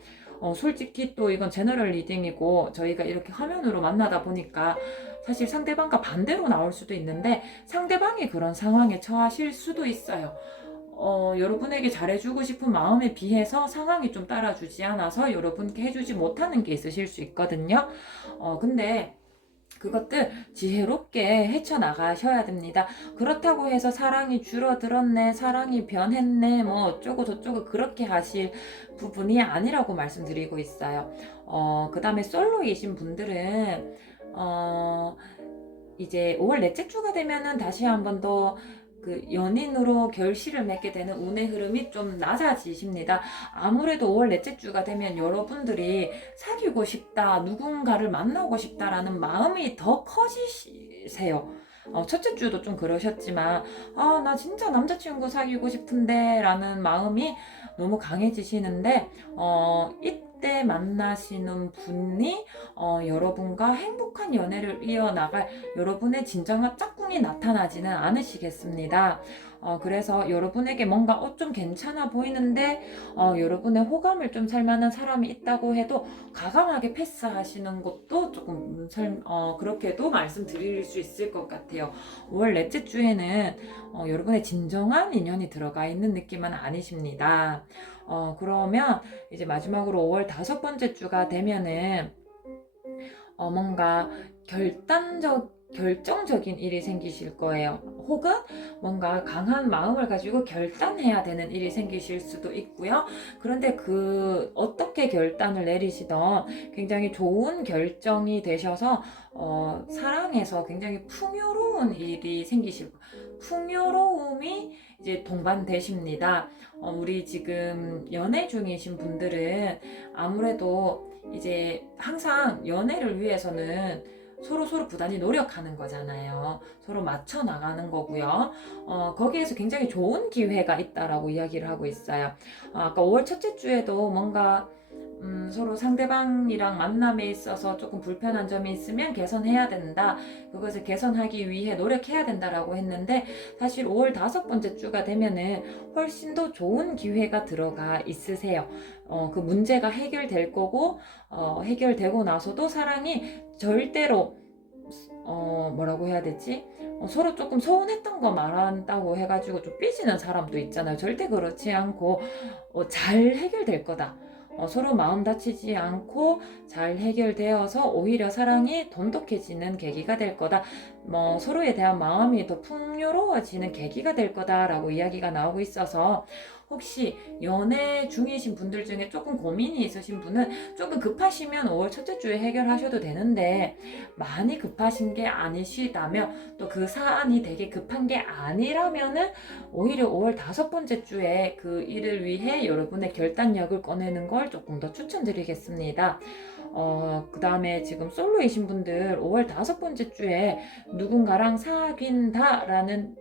솔직히 또 이건 제너럴 리딩이고 저희가 이렇게 화면으로 만나다 보니까 사실 상대방과 반대로 나올 수도 있는데, 상대방이 그런 상황에 처하실 수도 있어요. 여러분에게 잘해주고 싶은 마음에 비해서 상황이 좀 따라주지 않아서 여러분께 해주지 못하는 게 있으실 수 있거든요. 근데 그것들 지혜롭게 헤쳐나가셔야 됩니다. 그렇다고 해서 사랑이 줄어들었네, 사랑이 변했네, 뭐 어쩌고 저쩌고 그렇게 하실 부분이 아니라고 말씀드리고 있어요. 그 다음에 솔로이신 분들은, 이제 5월 넷째 주가 되면은 다시 한번 더 그 연인으로 결실을 맺게 되는 운의 흐름이 좀 낮아지십니다. 아무래도 5월 넷째 주가 되면 여러분들이 사귀고 싶다, 누군가를 만나고 싶다라는 마음이 더 커지세요. 첫째 주도 좀 그러셨지만, 나 진짜 남자친구 사귀고 싶은데 라는 마음이 너무 강해지시는데, 이때 만나시는 분이 여러분과 행복한 연애를 이어나갈 여러분의 진정한 짝꿍이 나타나지는 않으시겠습니다. 그래서 여러분에게 뭔가 좀 괜찮아 보이는데 여러분의 호감을 좀 살만한 사람이 있다고 해도 과감하게 패스하시는 것도 조금 그렇게도 말씀드릴 수 있을 것 같아요. 5월 넷째 주에는 여러분의 진정한 인연이 들어가 있는 느낌은 아니십니다. 그러면 이제 마지막으로 5월 다섯 번째 주가 되면은 뭔가 결정적인 일이 생기실 거예요. 혹은 뭔가 강한 마음을 가지고 결단해야 되는 일이 생기실 수도 있고요. 그런데 그 어떻게 결단을 내리시던 굉장히 좋은 결정이 되셔서 사랑에서 굉장히 풍요로운 일이 생기실 거예요. 풍요로움이 이제 동반되십니다. 우리 지금 연애 중이신 분들은 아무래도 이제 항상 연애를 위해서는 서로 부단히 노력하는 거잖아요. 서로 맞춰 나가는 거고요. 거기에서 굉장히 좋은 기회가 있다라고 이야기를 하고 있어요. 아까 5월 첫째 주에도 뭔가 서로 상대방이랑 만남에 있어서 조금 불편한 점이 있으면 개선해야 된다. 그것을 개선하기 위해 노력해야 된다라고 했는데, 사실 5월 다섯 번째 주가 되면은 훨씬 더 좋은 기회가 들어가 있으세요. 그 문제가 해결될 거고, 해결되고 나서도 사랑이 절대로 뭐라고 해야 되지? 서로 조금 서운했던 거 말한다고 해가지고 좀 삐지는 사람도 있잖아요. 절대 그렇지 않고 잘 해결될 거다. 서로 마음 다치지 않고 잘 해결되어서 오히려 사랑이 돈독해지는 계기가 될 거다. 뭐 서로에 대한 마음이 더 풍요로워지는 계기가 될 거다라고 이야기가 나오고 있어서, 혹시 연애 중이신 분들 중에 조금 고민이 있으신 분은 조금 급하시면 5월 첫째 주에 해결하셔도 되는데, 많이 급하신 게 아니시다면, 또 그 사안이 되게 급한 게 아니라면은 오히려 5월 다섯 번째 주에 그 일을 위해 여러분의 결단력을 꺼내는 걸 조금 더 추천드리겠습니다. 그 다음에 지금 솔로이신 분들 5월 다섯 번째 주에 누군가랑 사귄다라는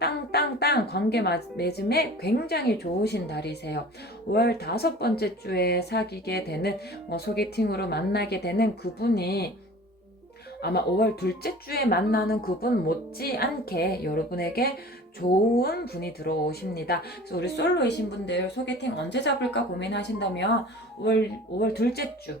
땅땅땅 관계 맺음에 굉장히 좋으신 달이세요. 5월 다섯 번째 주에 사귀게 되는, 소개팅으로 만나게 되는 그분이 아마 5월 둘째 주에 만나는 그분 못지않게 여러분에게 좋은 분이 들어오십니다. 그래서 우리 솔로이신 분들 소개팅 언제 잡을까 고민하신다면 5월 둘째 주,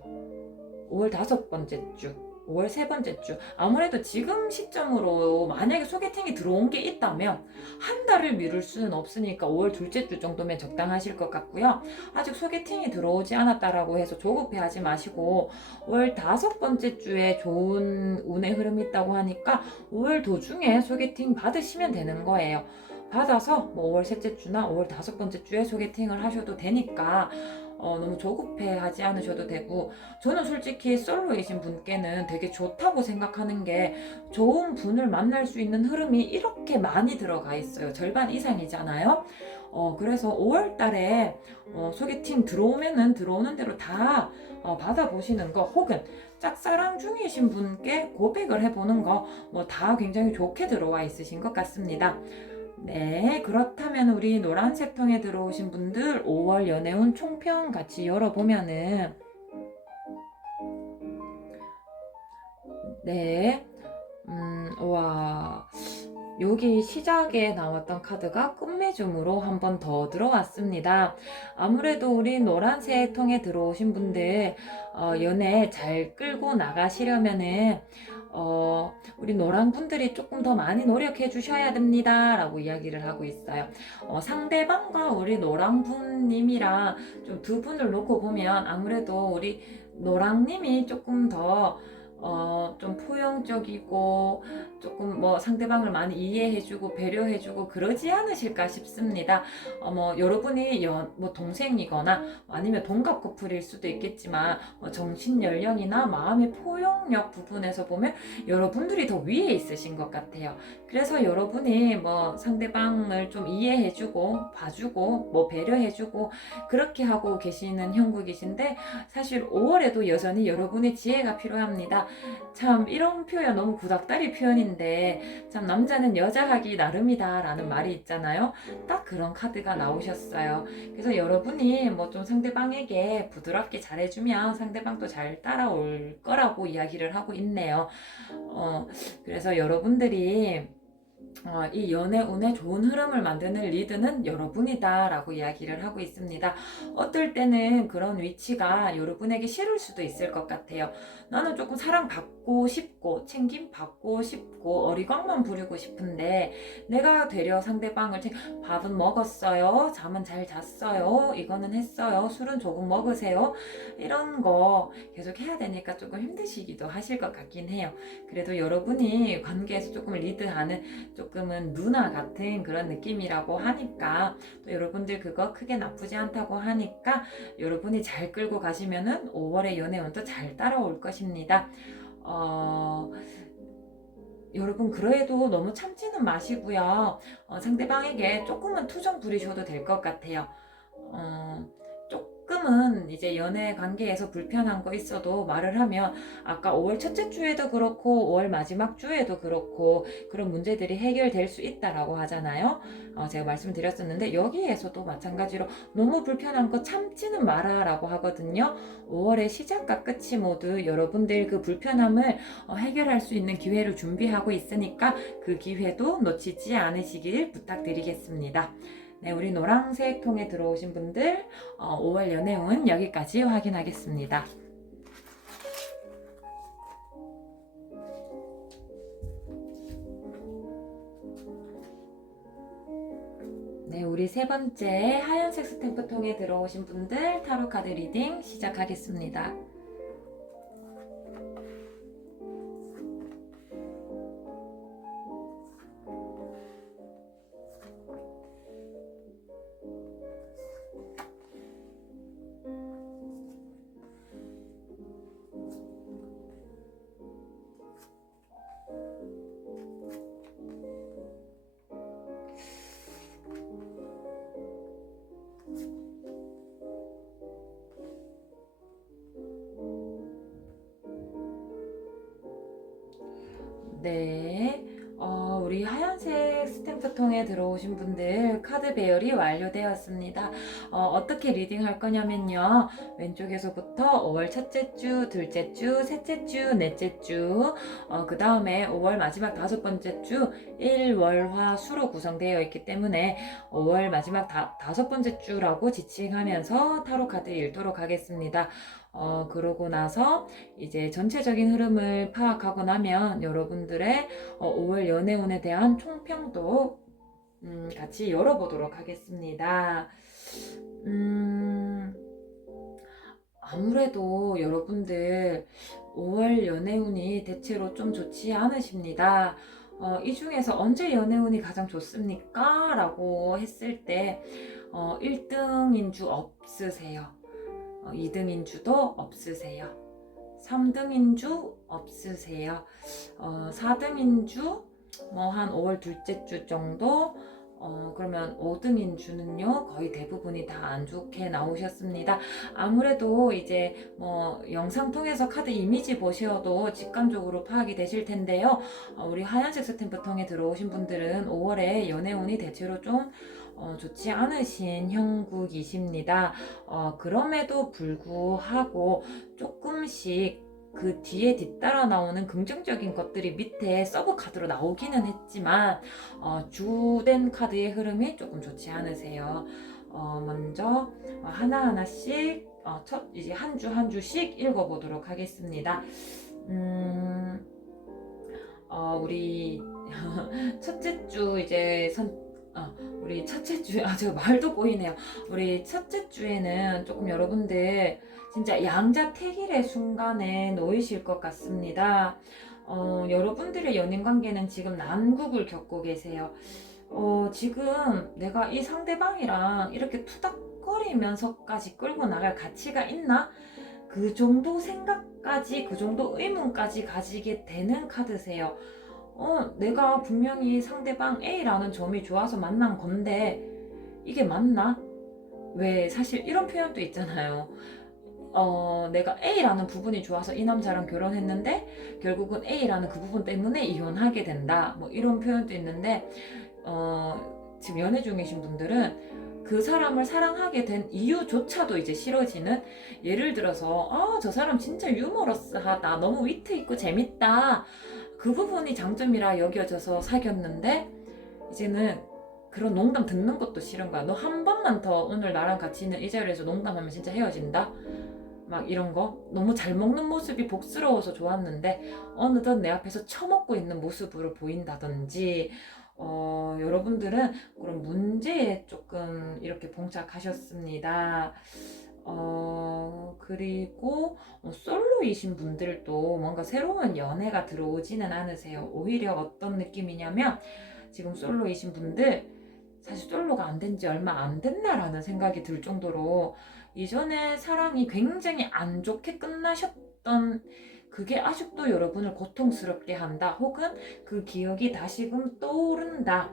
5월 다섯 번째 주, 5월 세 번째 주, 아무래도 지금 시점으로 만약에 소개팅이 들어온 게 있다면 한 달을 미룰 수는 없으니까 5월 둘째 주 정도면 적당하실 것 같고요. 아직 소개팅이 들어오지 않았다라고 해서 조급해하지 마시고 5월 다섯 번째 주에 좋은 운의 흐름이 있다고 하니까 5월 도중에 소개팅 받으시면 되는 거예요. 받아서 뭐 5월 셋째 주나 5월 다섯 번째 주에 소개팅을 하셔도 되니까 너무 조급해 하지 않으셔도 되고, 저는 솔직히 솔로이신 분께는 되게 좋다고 생각하는 게, 좋은 분을 만날 수 있는 흐름이 이렇게 많이 들어가 있어요. 절반 이상이잖아요. 그래서 5월 달에 소개팅 들어오면은 들어오는 대로 다 받아보시는 거, 혹은 짝사랑 중이신 분께 고백을 해보는 거 뭐 다 굉장히 좋게 들어와 있으신 것 같습니다. 네, 그렇다면 우리 노란색 통에 들어오신 분들 5월 연애운 총평 같이 열어보면은 네, 와, 여기 시작에 나왔던 카드가 끝맺음으로 한 번 더 들어왔습니다. 아무래도 우리 노란색 통에 들어오신 분들 연애 잘 끌고 나가시려면은 우리 노란 분들이 조금 더 많이 노력해 주셔야 됩니다 라고 이야기를 하고 있어요. 상대방과 우리 노란 분님이랑 좀 두 분을 놓고 보면 아무래도 우리 노랑님이 조금 더 좀 포용적이고 조금 뭐 상대방을 많이 이해해주고 배려해주고 그러지 않으실까 싶습니다. 뭐 여러분이 뭐 동생이거나 아니면 동갑 커플일 수도 있겠지만 정신 연령이나 마음의 포용력 부분에서 보면 여러분들이 더 위에 있으신 것 같아요. 그래서 여러분이 뭐 상대방을 좀 이해해주고 봐주고 뭐 배려해주고 그렇게 하고 계시는 형국이신데 사실 5월에도 여전히 여러분의 지혜가 필요합니다. 참 이런 표현 너무 구닥다리 표현인데 참 남자는 여자하기 나름이다 라는 말이 있잖아요. 딱 그런 카드가 나오셨어요. 그래서 여러분이 뭐 좀 상대방에게 부드럽게 잘해주면 상대방도 잘 따라올 거라고 이야기를 하고 있네요. 그래서 여러분들이 이 연애운의 좋은 흐름을 만드는 리드는 여러분이다 라고 이야기를 하고 있습니다. 어떨 때는 그런 위치가 여러분에게 싫을 수도 있을 것 같아요. 나는 조금 사랑받고 싶고 챙김 받고 싶고 어리광만 부리고 싶은데 내가 되려 상대방을 밥은 먹었어요? 잠은 잘 잤어요? 이거는 했어요? 술은 조금 먹으세요? 이런 거 계속 해야 되니까 조금 힘드시기도 하실 것 같긴 해요. 그래도 여러분이 관계에서 조금 리드하는 조금은 누나 같은 그런 느낌이라고 하니까 또 여러분들 그거 크게 나쁘지 않다고 하니까 여러분이 잘 끌고 가시면은 5월의 연애운도 잘 따라올 것입니다. 여러분 그래도 너무 참지는 마시고요. 상대방에게 조금은 투정 부리셔도 될 것 같아요. 조금은 이제 연애 관계에서 불편한 거 있어도 말을 하면 아까 5월 첫째 주에도 그렇고 5월 마지막 주에도 그렇고 그런 문제들이 해결될 수 있다라고 하잖아요. 제가 말씀드렸었는데 여기에서도 마찬가지로 너무 불편한 거 참지는 마라 라고 하거든요. 5월의 시작과 끝이 모두 여러분들 그 불편함을 해결할 수 있는 기회를 준비하고 있으니까 그 기회도 놓치지 않으시길 부탁드리겠습니다. 네, 우리 노란색 통에 들어오신 분들 5월 연애운 여기까지 확인하겠습니다. 네, 우리 세 번째 하얀색 스탬프 통에 들어오신 분들 타로 카드 리딩 시작하겠습니다. 네, 우리 하얀색 스탬프 통에 들어오신 분들 카드 배열이 완료되었습니다. 어떻게 리딩 할 거냐면요. 왼쪽에서부터 5월 첫째 주, 둘째 주, 셋째 주, 넷째 주, 그 다음에 5월 마지막 다섯 번째 주, 일, 월, 화, 수로 구성되어 있기 때문에 5월 마지막 다섯 번째 주라고 지칭하면서 타로 카드 읽도록 하겠습니다. 그러고 나서 이제 전체적인 흐름을 파악하고 나면 여러분들의 5월 연애운에 대한 총평도 같이 열어보도록 하겠습니다. 아무래도 여러분들 5월 연애운이 대체로 좀 좋지 않으십니다. 이 중에서 언제 연애운이 가장 좋습니까? 라고 했을 때 1등인 주 없으세요. 2등인 주도 없으세요. 3등인 주 없으세요. 4등인 주 뭐 한 5월 둘째 주 정도 그러면 5등인 주는요, 거의 대부분이 다 안 좋게 나오셨습니다. 아무래도 이제 뭐 영상 통해서 카드 이미지 보셔도 직감적으로 파악이 되실 텐데요. 우리 하얀색 스탬프 통에 들어오신 분들은 5월에 연애운이 대체로 좀 좋지 않으신 형국이십니다. 그럼에도 불구하고 조금씩 그 뒤에 뒤따라 나오는 긍정적인 것들이 밑에 서브 카드로 나오기는 했지만 주된 카드의 흐름이 조금 좋지 않으세요. 먼저 하나하나씩 이제 한 주 한 주씩 읽어보도록 하겠습니다. 우리 첫째 주 이제 우리 첫째 주, 제가 말도 꼬이네요. 우리 첫째 주에는 조금 여러분들 진짜 양자택일의 순간에 놓이실 것 같습니다. 여러분들의 연인 관계는 지금 난국을 겪고 계세요. 지금 내가 이 상대방이랑 이렇게 투닥거리면서까지 끌고 나갈 가치가 있나? 그 정도 생각까지, 그 정도 의문까지 가지게 되는 카드세요. 내가 분명히 상대방 A라는 점이 좋아서 만난 건데, 이게 맞나? 왜, 사실 이런 표현도 있잖아요. 내가 A라는 부분이 좋아서 이 남자랑 결혼했는데, 결국은 A라는 그 부분 때문에 이혼하게 된다. 뭐 이런 표현도 있는데, 지금 연애 중이신 분들은 그 사람을 사랑하게 된 이유조차도 이제 싫어지는, 예를 들어서 저 사람 진짜 유머러스하다, 너무 위트 있고 재밌다, 그 부분이 장점이라 여겨져서 사귀었는데 이제는 그런 농담 듣는 것도 싫은 거야. 너 한 번만 더 오늘 나랑 같이 있는 이 자리에서 농담하면 진짜 헤어진다, 막 이런 거. 너무 잘 먹는 모습이 복스러워서 좋았는데 어느덧 내 앞에서 처먹고 있는 모습으로 보인다든지, 여러분들은 그런 문제에 조금 이렇게 봉착하셨습니다. 그리고 솔로이신 분들도 뭔가 새로운 연애가 들어오지는 않으세요. 오히려 어떤 느낌이냐면, 지금 솔로이신 분들 사실 솔로가 안 된 지 얼마 안 됐나라는 생각이 들 정도로 이전에 사랑이 굉장히 안 좋게 끝나셨던 그게 아직도 여러분을 고통스럽게 한다, 혹은 그 기억이 다시금 떠오른다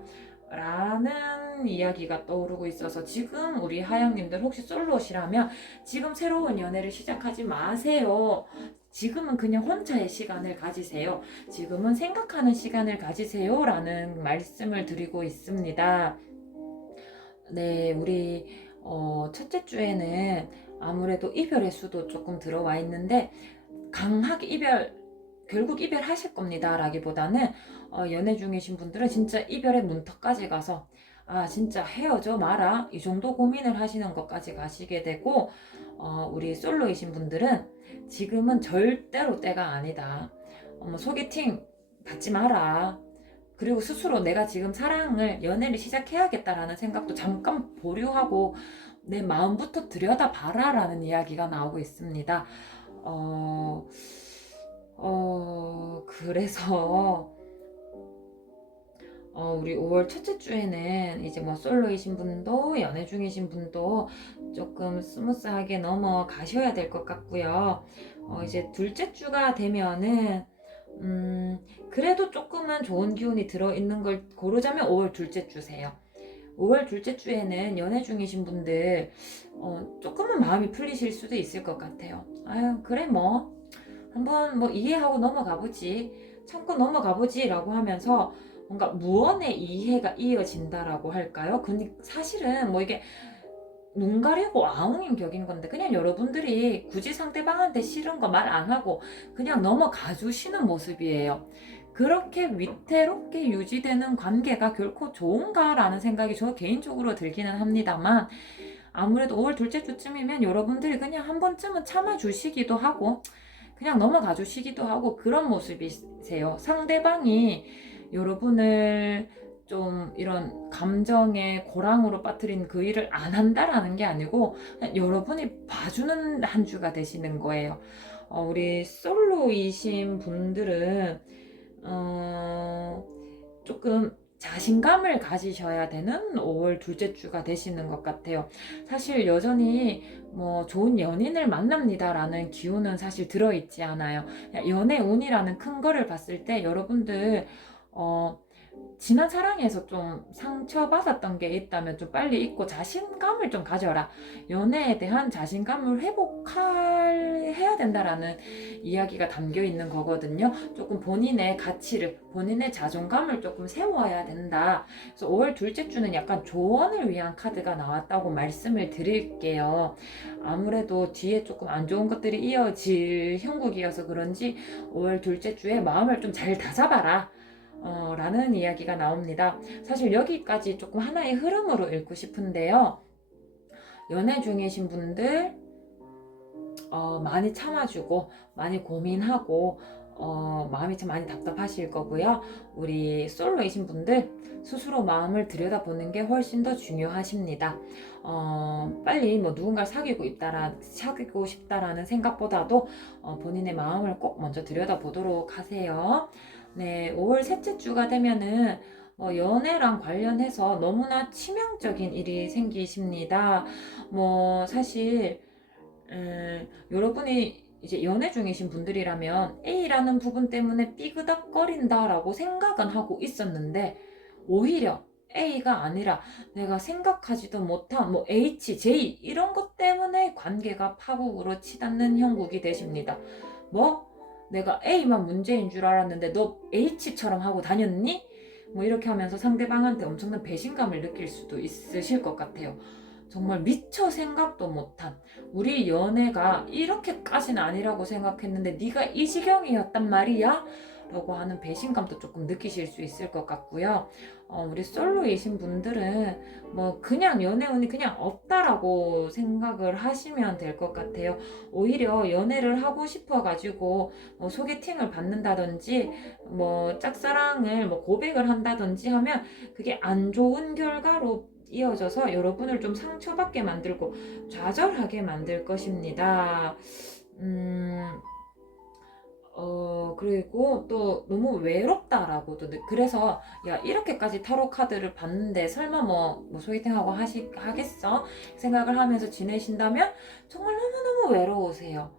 라는 이야기가 떠오르고 있어서, 지금 우리 하양님들 혹시 솔로시라면 지금 새로운 연애를 시작하지 마세요. 지금은 그냥 혼자의 시간을 가지세요. 지금은 생각하는 시간을 가지세요 라는 말씀을 드리고 있습니다. 네, 우리 첫째 주에는 아무래도 이별의 수도 조금 들어와 있는데, 강하게 결국 이별하실 겁니다 라기보다는, 연애 중이신 분들은 진짜 이별의 문턱까지 가서 진짜 헤어져 마라, 이 정도 고민을 하시는 것까지 가시게 되고, 우리 솔로이신 분들은 지금은 절대로 때가 아니다. 소개팅 받지 마라. 그리고 스스로 내가 지금 연애를 시작해야겠다라는 생각도 잠깐 보류하고 내 마음부터 들여다봐라 라는 이야기가 나오고 있습니다. 그래서 우리 5월 첫째 주에는 이제 뭐 솔로이신 분도 연애 중이신 분도 조금 스무스하게 넘어가셔야 될 것 같고요. 이제 둘째 주가 되면은 그래도 조금은 좋은 기운이 들어있는 걸 고르자면 5월 둘째 주세요. 5월 둘째 주에는 연애 중이신 분들 조금은 마음이 풀리실 수도 있을 것 같아요. 아유, 그래 뭐 한번 뭐 이해하고 넘어가 보지, 참고 넘어가 보지 라고 하면서 뭔가 무언의 이해가 이어진다라고 할까요? 근데 사실은 뭐 이게 눈 가리고 아웅인 격인 건데, 그냥 여러분들이 굳이 상대방한테 싫은 거 말 안 하고 그냥 넘어가 주시는 모습이에요. 그렇게 위태롭게 유지되는 관계가 결코 좋은가라는 생각이 저 개인적으로 들기는 합니다만, 아무래도 5월 둘째 주쯤이면 여러분들이 그냥 한 번쯤은 참아주시기도 하고 그냥 넘어가 주시기도 하고 그런 모습이세요. 상대방이 여러분을 좀 이런 감정의 고랑으로 빠뜨린 그 일을 안 한다라는 게 아니고 그냥 여러분이 봐주는 한 주가 되시는 거예요. 우리 솔로이신 분들은 조금 자신감을 가지셔야 되는 5월 둘째 주가 되시는 것 같아요. 사실 여전히 뭐 좋은 연인을 만납니다라는 기운은 사실 들어있지 않아요. 연애 운이라는 큰 거를 봤을 때 여러분들 지난 사랑에서 좀 상처받았던 게 있다면 좀 빨리 잊고 자신감을 좀 가져라. 연애에 대한 자신감을 회복해야 된다라는 이야기가 담겨 있는 거거든요. 조금 본인의 가치를, 본인의 자존감을 조금 세워야 된다. 그래서 5월 둘째 주는 약간 조언을 위한 카드가 나왔다고 말씀을 드릴게요. 아무래도 뒤에 조금 안 좋은 것들이 이어질 형국이어서 그런지 5월 둘째 주에 마음을 좀 잘 다잡아라. 라는 이야기가 나옵니다. 사실 여기까지 조금 하나의 흐름으로 읽고 싶은데요. 연애 중이신 분들 많이 참아주고 많이 고민하고 마음이 참 많이 답답하실 거고요. 우리 솔로이신 분들 스스로 마음을 들여다보는 게 훨씬 더 중요하십니다. 빨리 뭐 누군가를 사귀고 싶다라는 생각보다도 본인의 마음을 꼭 먼저 들여다보도록 하세요. 네, 5월 셋째 주가 되면은 연애랑 관련해서 너무나 치명적인 일이 생기십니다. 사실 여러분이 이제 연애 중이신 분들이라면 A라는 부분 때문에 삐그덕거린다라고 생각은 하고 있었는데 오히려 A가 아니라 내가 생각하지도 못한 H, J 이런 것 때문에 관계가 파국으로 치닫는 형국이 되십니다. 내가 A만 문제인 줄 알았는데 너 H처럼 하고 다녔니? 이렇게 하면서 상대방한테 엄청난 배신감을 느낄 수도 있으실 것 같아요. 정말 미처 생각도 못한 우리 연애가 이렇게까지는 아니라고 생각했는데 네가 이 지경이었단 말이야? 라고 하는 배신감도 조금 느끼실 수 있을 것 같고요. 우리 솔로이신 분들은 그냥 연애운이 그냥 없다라고 생각을 하시면 될 것 같아요. 오히려 연애를 하고 싶어가지고 소개팅을 받는다든지 짝사랑을 고백을 한다든지 하면 그게 안 좋은 결과로 이어져서 여러분을 좀 상처받게 만들고 좌절하게 만들 것입니다. 그리고 또 너무 외롭다라고도 그래서 야 이렇게까지 타로 카드를 봤는데 설마 소개팅하고 하겠어? 생각을 하면서 지내신다면 정말 너무너무 외로우세요.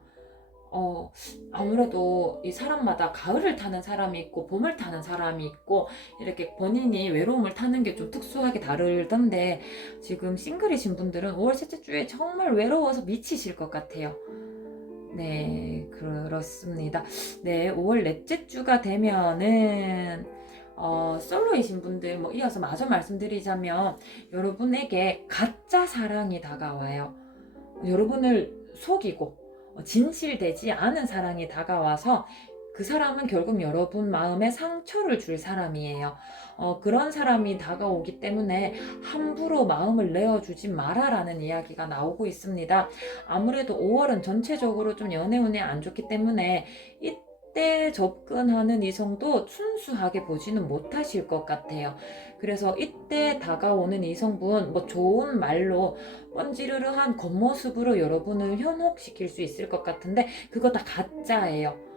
아무래도 이 사람마다 가을을 타는 사람이 있고 봄을 타는 사람이 있고 이렇게 본인이 외로움을 타는 게 좀 특수하게 다르던데 지금 싱글이신 분들은 5월 셋째 주에 정말 외로워서 미치실 것 같아요. 네, 그렇습니다. 네, 5월 넷째 주가 되면은 솔로이신 분들 이어서 마저 말씀드리자면 여러분에게 가짜 사랑이 다가와요. 여러분을 속이고 진실되지 않은 사랑이 다가와서 그 사람은 결국 여러분 마음에 상처를 줄 사람이에요. 그런 사람이 다가오기 때문에 함부로 마음을 내어주지 마라라는 이야기가 나오고 있습니다. 아무래도 5월은 전체적으로 좀 연애운이 안 좋기 때문에 이때 접근하는 이성도 순수하게 보지는 못하실 것 같아요. 그래서 이때 다가오는 이성분 좋은 말로 번지르르한 겉모습으로 여러분을 현혹시킬 수 있을 것 같은데 그거 다 가짜예요.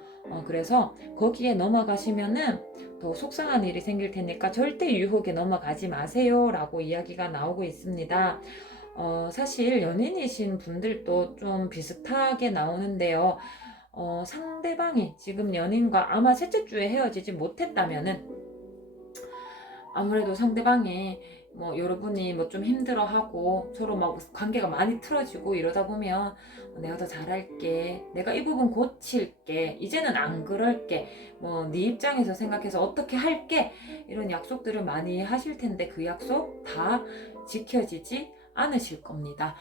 그래서 거기에 넘어가시면은 더 속상한 일이 생길 테니까 절대 유혹에 넘어가지 마세요 라고 이야기가 나오고 있습니다. 사실 연인이신 분들도 좀 비슷하게 나오는데요. 상대방이 지금 연인과 아마 셋째 주에 헤어지지 못했다면은 아무래도 상대방이 여러분이 좀 힘들어하고 서로 관계가 많이 틀어지고 이러다 보면 내가 더 잘할게, 내가 이 부분 고칠게, 이제는 안 그럴게, 네 입장에서 생각해서 어떻게 할게 이런 약속들을 많이 하실 텐데 그 약속 다 지켜지지 않으실 겁니다.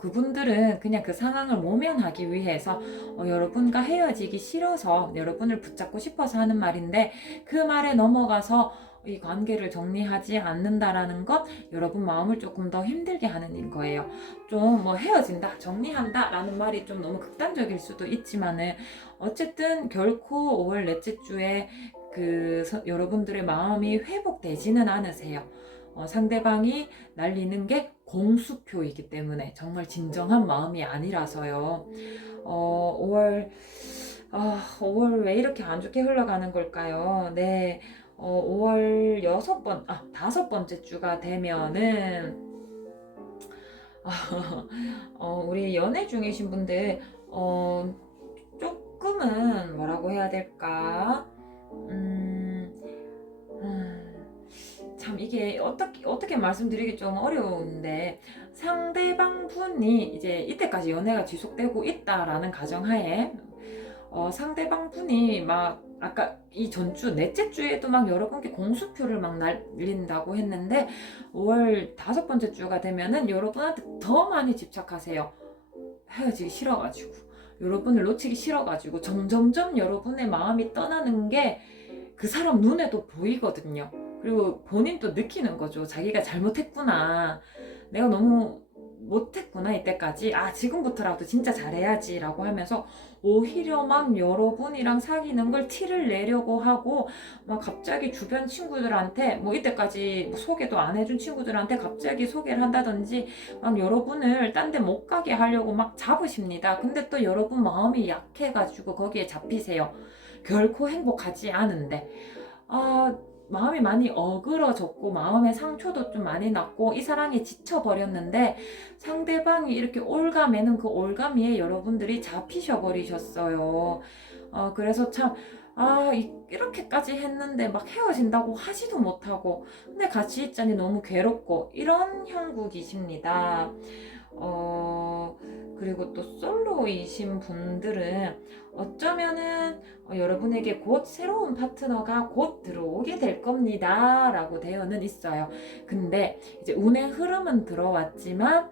그분들은 그냥 그 상황을 모면하기 위해서 여러분과 헤어지기 싫어서 여러분을 붙잡고 싶어서 하는 말인데 그 말에 넘어가서 이 관계를 정리하지 않는다라는 것 여러분 마음을 조금 더 힘들게 하는 거예요. 좀 헤어진다, 정리한다 라는 말이 좀 너무 극단적일 수도 있지만은 어쨌든 결코 5월 넷째 주에 여러분들의 마음이 회복되지는 않으세요. 상대방이 날리는 게 공수표이기 때문에 정말 진정한 마음이 아니라서요. 5월 왜 이렇게 안 좋게 흘러가는 걸까요? 네. 5월 다섯 번째 주가 되면은 우리 연애 중이신 분들 조금은 뭐라고 해야 될까? 참 이게 어떻게 말씀드리기 좀 어려운데, 상대방 분이 이제 이때까지 연애가 지속되고 있다라는 가정하에 상대방 분이 막 아까 이 전주 넷째 주에도 막 여러분께 공수표를 막 날린다고 했는데, 5월 다섯 번째 주가 되면은 여러분한테 더 많이 집착하세요. 헤어지기 싫어가지고, 여러분을 놓치기 싫어가지고 점점점 여러분의 마음이 떠나는 게 그 사람 눈에도 보이거든요. 그리고 본인도 느끼는 거죠. 자기가 잘못했구나, 내가 너무 못했구나 이때까지, 아 지금부터라도 진짜 잘해야지 라고 하면서 오히려 막 여러분이랑 사귀는 걸 티를 내려고 하고, 막 갑자기 주변 친구들한테, 뭐 이때까지 뭐 소개도 안 해준 친구들한테 갑자기 소개를 한다든지, 막 여러분을 딴 데 못 가게 하려고 막 잡으십니다. 근데 또 여러분 마음이 약해가지고 거기에 잡히세요. 결코 행복하지 않은데, 아 마음이 많이 어그러졌고 마음의 상처도 좀 많이 났고 이 사랑에 지쳐버렸는데, 상대방이 이렇게 올가매는 그 올가미에 여러분들이 잡히셔 버리셨어요. 그래서 참, 이렇게까지 했는데 막 헤어진다고 하지도 못하고, 근데 같이 있자니 너무 괴롭고, 이런 형국이십니다. 그리고 또 솔로이신 분들은 어쩌면은 여러분에게 곧 새로운 파트너가 곧 들어오게 될 겁니다 라고 되어는 있어요. 근데 이제 운의 흐름은 들어왔지만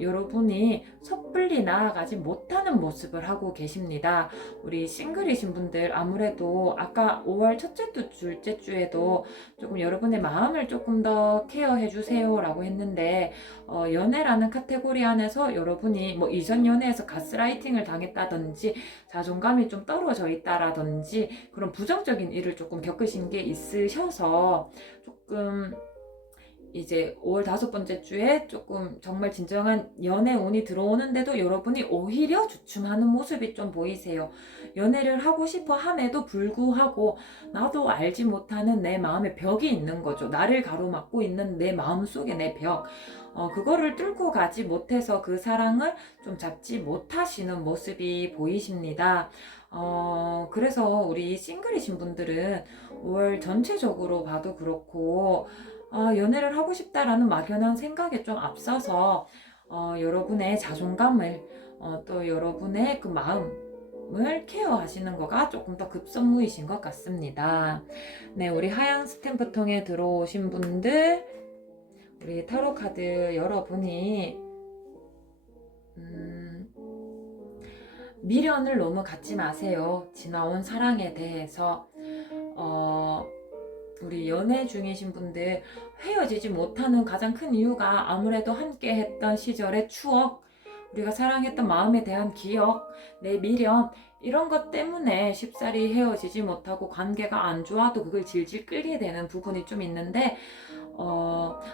여러분이 섣불리 나아가지 못하는 모습을 하고 계십니다. 우리 싱글이신 분들, 아무래도 아까 5월 첫째 주, 둘째 주에도 조금 여러분의 마음을 조금 더 케어해 주세요 라고 했는데, 연애라는 카테고리 안에서 여러분이 뭐 이전 연애에서 가스라이팅을 당했다든지 자존감이 좀 떨어져 있다라든지 그런 부정적인 일을 조금 겪으신 게 있으셔서, 조금 이제 5월 다섯 번째 주에 조금 정말 진정한 연애 운이 들어오는데도 여러분이 오히려 주춤하는 모습이 좀 보이세요. 연애를 하고 싶어 함에도 불구하고 나도 알지 못하는 내 마음의 벽이 있는 거죠. 나를 가로막고 있는 내 마음 속의 내 벽. 그거를 뚫고 가지 못해서 그 사랑을 좀 잡지 못하시는 모습이 보이십니다. 그래서 우리 싱글이신 분들은 5월 전체적으로 봐도 그렇고, 연애를 하고 싶다라는 막연한 생각에 좀 앞서서 여러분의 자존감을, 또 여러분의 그 마음을 케어하시는 거가 조금 더 급선무이신 것 같습니다. 네, 우리 하얀 스탬프 통에 들어오신 분들, 우리 타로 카드 여러분이 미련을 너무 갖지 마세요. 지나온 사랑에 대해서. 우리 연애 중이신 분들, 헤어지지 못하는 가장 큰 이유가 아무래도 함께 했던 시절의 추억, 우리가 사랑했던 마음에 대한 기억, 내 미련, 이런 것 때문에 쉽사리 헤어지지 못하고 관계가 안 좋아도 그걸 질질 끌게 되는 부분이 좀 있는데,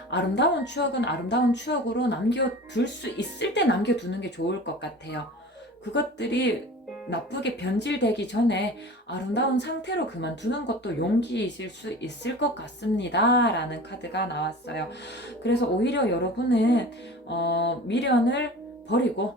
아름다운 추억은 아름다운 추억으로 남겨둘 수 있을 때 남겨두는 게 좋을 것 같아요. 그것들이 나쁘게 변질되기 전에 아름다운 상태로 그만두는 것도 용기이실 수 있을 것 같습니다 라는 카드가 나왔어요. 그래서 오히려 여러분은 미련을 버리고,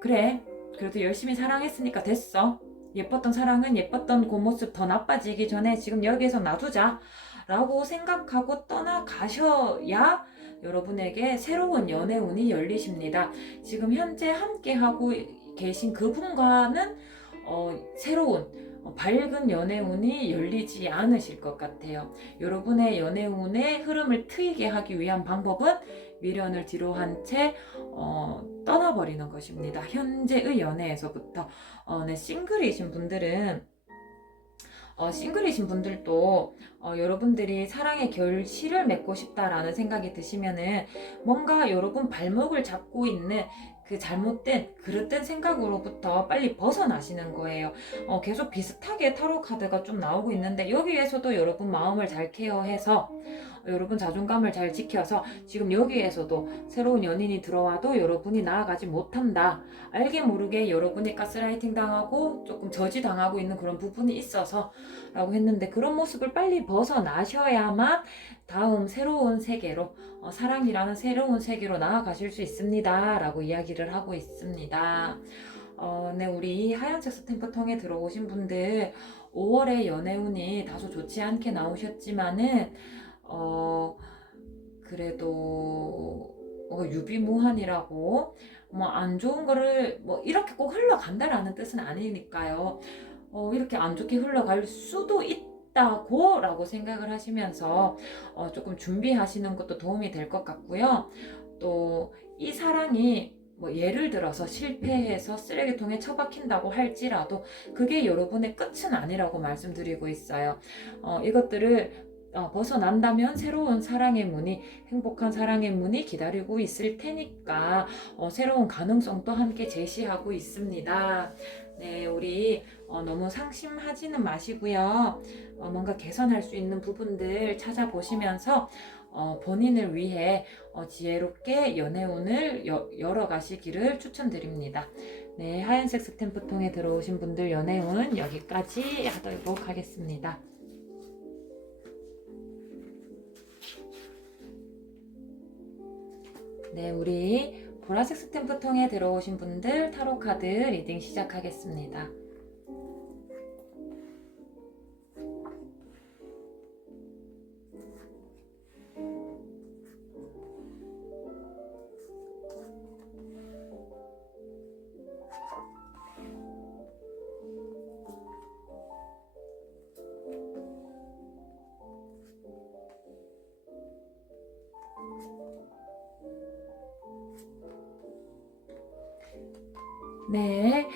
그래 그래도 열심히 사랑했으니까 됐어, 예뻤던 사랑은 예뻤던 그 모습 더 나빠지기 전에 지금 여기에서 놔두자 라고 생각하고 떠나가셔야 여러분에게 새로운 연애운이 열리십니다. 지금 현재 함께하고 계신 그분과는 새로운 밝은 연애운이 열리지 않으실 것 같아요. 여러분의 연애운의 흐름을 트이게 하기 위한 방법은 미련을 뒤로 한 채 떠나버리는 것입니다. 현재의 연애에서부터. 네, 싱글이신 분들도 여러분들이 사랑의 결실을 맺고 싶다라는 생각이 드시면은, 뭔가 여러분 발목을 잡고 있는 그 잘못된 그릇된 생각으로부터 빨리 벗어나시는 거예요. 계속 비슷하게 타로 카드가 좀 나오고 있는데, 여기에서도 여러분 마음을 잘 케어해서 여러분 자존감을 잘 지켜서 지금 여기에서도 새로운 연인이 들어와도 여러분이 나아가지 못한다, 알게 모르게 여러분이 가스라이팅 당하고 조금 저지당하고 있는 그런 부분이 있어서 라고 했는데, 그런 모습을 빨리 벗어나셔야만 다음 새로운 세계로, 사랑이라는 새로운 세계로 나아가실 수 있습니다 라고 이야기를 하고 있습니다. 네, 우리 하얀색 스탬프 통에 들어오신 분들, 5월의 연애운이 다소 좋지 않게 나오셨지만은 어, 그래도 뭔가 유비무환이라고 뭐 안 좋은 거를 뭐 이렇게 꼭 흘러간다라는 뜻은 아니니까요. 이렇게 안 좋게 흘러갈 수도 있다고 라고 생각을 하시면서 조금 준비하시는 것도 도움이 될 것 같고요. 또 이 사랑이 뭐 예를 들어서 실패해서 쓰레기통에 처박힌다고 할지라도 그게 여러분의 끝은 아니라고 말씀드리고 있어요. 이것들을 벗어난다면 새로운 사랑의 문이, 행복한 사랑의 문이 기다리고 있을 테니까 새로운 가능성도 함께 제시하고 있습니다. 네, 우리 너무 상심하지는 마시고요. 뭔가 개선할 수 있는 부분들 찾아보시면서 본인을 위해 지혜롭게 연애운을 열어가시기를 추천드립니다. 네, 하얀색 스탬프 통에 들어오신 분들 연애운 여기까지 하도록 하겠습니다. 네, 우리 보라색 스탬프 통에 들어오신 분들 타로 카드 리딩 시작하겠습니다. 네,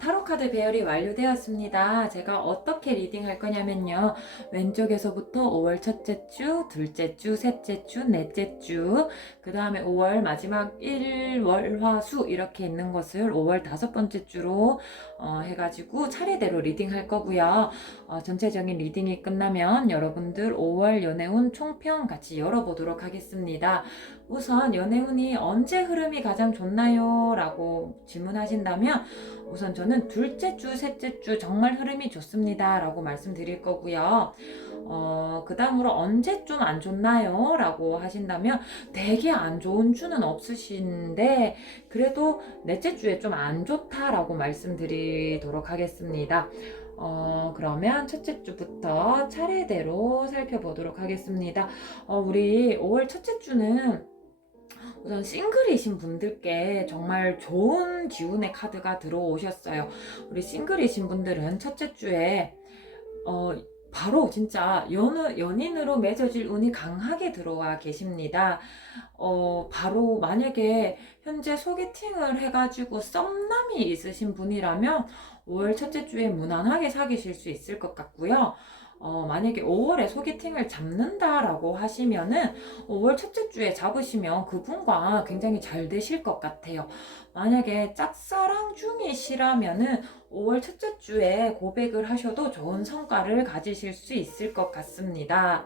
타로 카드 배열이 완료되었습니다. 제가 어떻게 리딩할 거냐면요. 왼쪽에서부터 5월 첫째 주, 둘째 주, 셋째 주, 넷째 주, 그 다음에 5월 마지막 1, 월, 화, 수 이렇게 있는 것을 5월 다섯 번째 주로 해가지고 차례대로 리딩할 거고요. 전체적인 리딩이 끝나면 여러분들 5월 연애운 총평 같이 열어보도록 하겠습니다. 우선 연애운이 언제 흐름이 가장 좋나요? 라고 질문하신다면 우선 저는 둘째 주, 셋째 주 정말 흐름이 좋습니다. 라고 말씀드릴 거고요. 그 다음으로 언제 좀 안 좋나요? 라고 하신다면 되게 안 좋은 주는 없으신데 그래도 넷째 주에 좀 안 좋다라고 말씀드리도록 하겠습니다. 그러면 첫째 주부터 차례대로 살펴보도록 하겠습니다. 우리 5월 첫째 주는 우선 싱글이신 분들께 정말 좋은 기운의 카드가 들어오셨어요. 우리 싱글이신 분들은 첫째 주에 바로 진짜 연인으로 맺어질 운이 강하게 들어와 계십니다. 바로 만약에 현재 소개팅을 해가지고 썸남이 있으신 분이라면 5월 첫째 주에 무난하게 사귀실 수 있을 것 같고요. 만약에 5월에 소개팅을 잡는다라고 하시면은 5월 첫째 주에 잡으시면 그분과 굉장히 잘 되실 것 같아요. 만약에 짝사랑 중이시라면은 5월 첫째 주에 고백을 하셔도 좋은 성과를 가지실 수 있을 것 같습니다.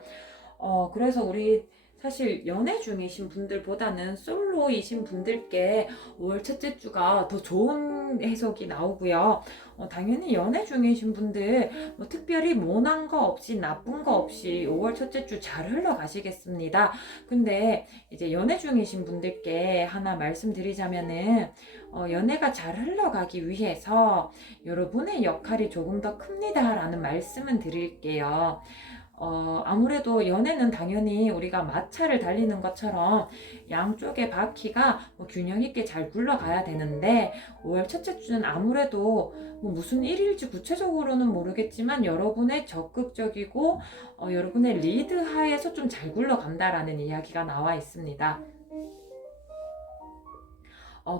그래서 우리 사실 연애 중이신 분들보다는 솔로이신 분들께 5월 첫째 주가 더 좋은 해석이 나오고요. 당연히 연애 중이신 분들 뭐 특별히 모난 거 없이 나쁜 거 없이 5월 첫째 주 잘 흘러가시겠습니다. 근데 이제 연애 중이신 분들께 하나 말씀드리자면은 연애가 잘 흘러가기 위해서 여러분의 역할이 조금 더 큽니다 라는 말씀은 드릴게요. 아무래도 연애는 당연히 우리가 마차를 달리는 것처럼 양쪽의 바퀴가 뭐 균형 있게 잘 굴러가야 되는데 5월 첫째 주는 아무래도 뭐 무슨 일일지 구체적으로는 모르겠지만 여러분의 적극적이고 여러분의 리드 하에서 좀 잘 굴러간다라는 이야기가 나와 있습니다.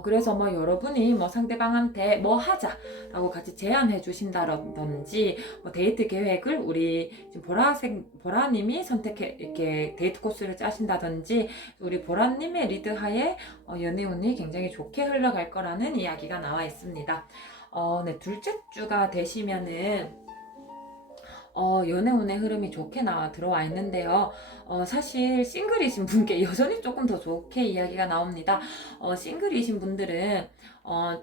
그래서 뭐 여러분이 뭐 상대방한테 뭐 하자라고 같이 제안해 주신다든지 뭐 데이트 계획을 우리 지금 보라님이 선택해 이렇게 데이트 코스를 짜신다든지 우리 보라님의 리드하에 연애운이 굉장히 좋게 흘러갈 거라는 이야기가 나와 있습니다. 네, 둘째 주가 되시면은 연애운의 흐름이 좋게 들어와 있는데요. 사실 싱글이신 분께 여전히 조금 더 좋게 이야기가 나옵니다. 싱글이신 분들은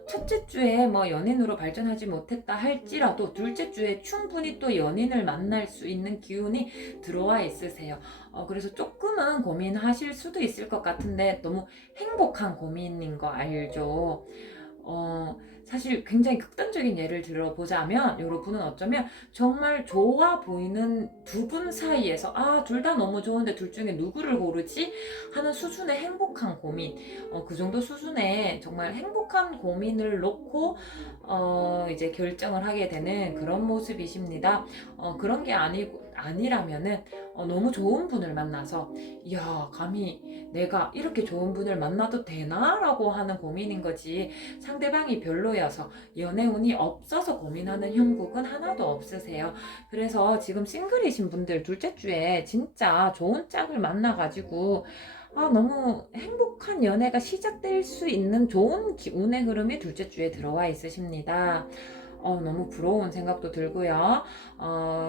첫째 주에 뭐 연인으로 발전하지 못했다 할지라도 둘째 주에 충분히 또 연인을 만날 수 있는 기운이 들어와 있으세요. 그래서 조금은 고민하실 수도 있을 것 같은데 너무 행복한 고민인 거 알죠? 사실 굉장히 극단적인 예를 들어보자면 여러분은 어쩌면 정말 좋아 보이는 두 분 사이에서 둘 다 너무 좋은데 둘 중에 누구를 고르지? 하는 수준의 행복한 고민, 그 정도 수준의 정말 행복한 고민을 놓고 이제 결정을 하게 되는 그런 모습이십니다. 그런 게 아니라면은 너무 좋은 분을 만나서 야 감히 내가 이렇게 좋은 분을 만나도 되나? 라고 하는 고민인 거지, 상대방이 별로여서 연애운이 없어서 고민하는 형국은 하나도 없으세요. 그래서 지금 싱글이신 분들 둘째 주에 진짜 좋은 짝을 만나가지고 너무 행복한 연애가 시작될 수 있는 좋은 운의 흐름이 둘째 주에 들어와 있으십니다. 너무 부러운 생각도 들고요.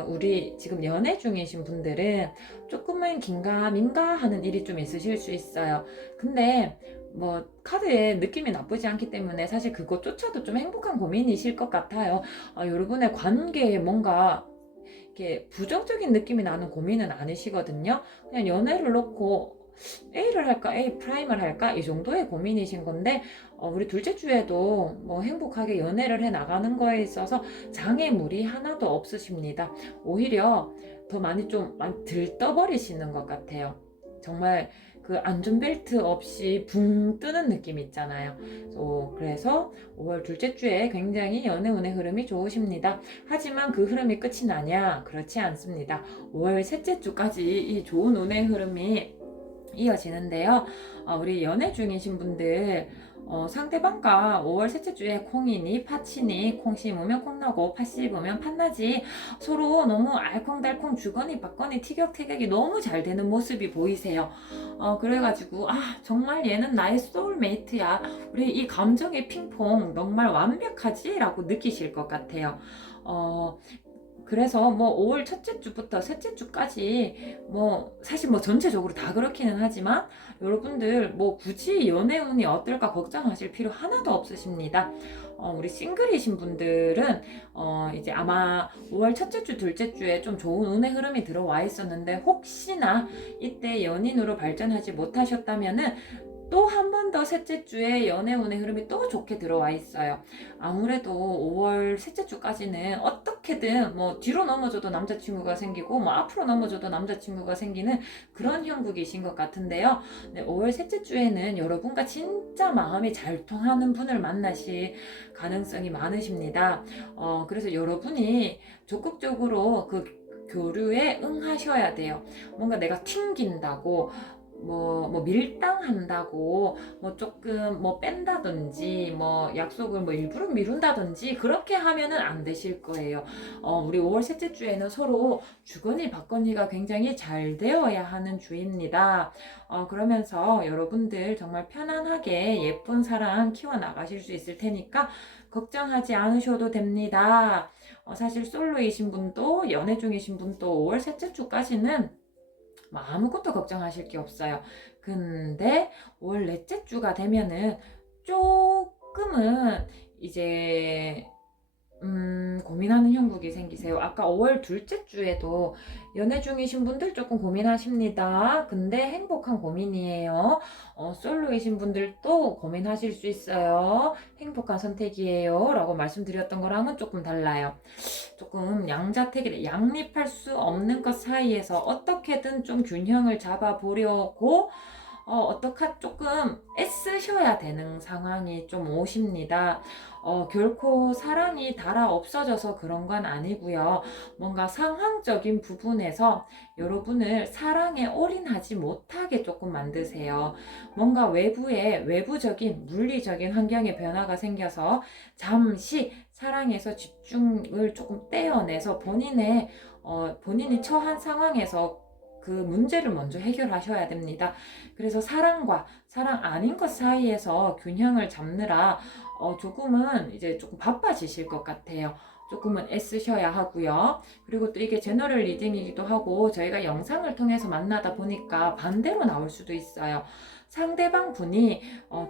우리 지금 연애 중이신 분들은 조금은 긴가민가 하는 일이 좀 있으실 수 있어요. 근데 뭐 카드에 느낌이 나쁘지 않기 때문에 사실 그것조차도 좀 행복한 고민이실 것 같아요. 여러분의 관계에 뭔가 이렇게 부정적인 느낌이 나는 고민은 아니시거든요. 그냥 연애를 놓고 A를 할까, A 프라임을 할까 이 정도의 고민이신 건데, 우리 둘째 주에도 뭐 행복하게 연애를 해 나가는 거에 있어서 장애물이 하나도 없으십니다. 오히려 더 많이 좀 많이 들떠버리시는 것 같아요. 정말 그 안전벨트 없이 붕 뜨는 느낌 있잖아요. 그래서 5월 둘째 주에 굉장히 연애운의 흐름이 좋으십니다. 하지만 그 흐름이 끝이 나냐? 그렇지 않습니다. 5월 셋째 주까지 이 좋은 운의 흐름이 이어지는데요. 우리 연애 중이신 분들, 상대방과 5월 셋째 주에 콩이니 파치니 콩 심으면 콩나고 팥 씹으면 팥나지, 서로 너무 알콩달콩 주거니 받거니 티격태격이 너무 잘 되는 모습이 보이세요. 그래가지고 정말 얘는 나의 소울메이트야, 우리 이 감정의 핑퐁 정말 완벽하지? 라고 느끼실 것 같아요. 그래서 뭐 5월 첫째 주부터 셋째 주까지 뭐 사실 뭐 전체적으로 다 그렇기는 하지만 여러분들 뭐 굳이 연애운이 어떨까 걱정하실 필요 하나도 없으십니다. 우리 싱글이신 분들은 이제 아마 5월 첫째 주, 둘째 주에 좀 좋은 운의 흐름이 들어와 있었는데, 혹시나 이때 연인으로 발전하지 못하셨다면은 또 한 번 더 셋째 주에 연애운의 흐름이 또 좋게 들어와 있어요. 아무래도 5월 셋째 주까지는 어떻게든 뭐 뒤로 넘어져도 남자친구가 생기고 뭐 앞으로 넘어져도 남자친구가 생기는 그런 형국이신 것 같은데요. 네, 5월 셋째 주에는 여러분과 진짜 마음이 잘 통하는 분을 만나실 가능성이 많으십니다. 그래서 여러분이 적극적으로 그 교류에 응하셔야 돼요. 뭔가 내가 튕긴다고 뭐 밀당한다고 뭐 조금 뭐 뺀다든지 뭐 약속을 뭐 일부러 미룬다든지 그렇게 하면은 안 되실 거예요. 우리 5월 셋째 주에는 서로 주거니 받거니가 굉장히 잘 되어야 하는 주입니다. 그러면서 여러분들 정말 편안하게 예쁜 사랑 키워나가실 수 있을 테니까 걱정하지 않으셔도 됩니다. 사실 솔로이신 분도 연애 중이신 분도 5월 셋째 주까지는 뭐 아무것도 걱정하실 게 없어요. 근데 5월 넷째 주가 되면은 조금은 이제 고민하는 형국이 생기세요. 아까 5월 둘째 주에도 연애 중이신 분들 조금 고민하십니다. 근데 행복한 고민이에요. 솔로이신 분들도 고민하실 수 있어요. 행복한 선택이에요. 라고 말씀드렸던 거랑은 조금 달라요. 조금 양자택일, 양립할 수 없는 것 사이에서 어떻게든 좀 균형을 잡아보려고 조금 애쓰셔야 되는 상황이 좀 오십니다. 결코 사랑이 닳아 없어져서 그런 건 아니고요. 뭔가 상황적인 부분에서 여러분을 사랑에 올인하지 못하게 조금 만드세요. 뭔가 외부적인 물리적인 환경의 변화가 생겨서 잠시 사랑에서 집중을 조금 떼어내서 본인이 처한 상황에서 그 문제를 먼저 해결하셔야 됩니다. 그래서 사랑과 사랑 아닌 것 사이에서 균형을 잡느라 조금은 이제 조금 바빠지실 것 같아요. 조금은 애쓰셔야 하고요. 그리고 또 이게 제너럴 리딩이기도 하고 저희가 영상을 통해서 만나다 보니까 반대로 나올 수도 있어요. 상대방 분이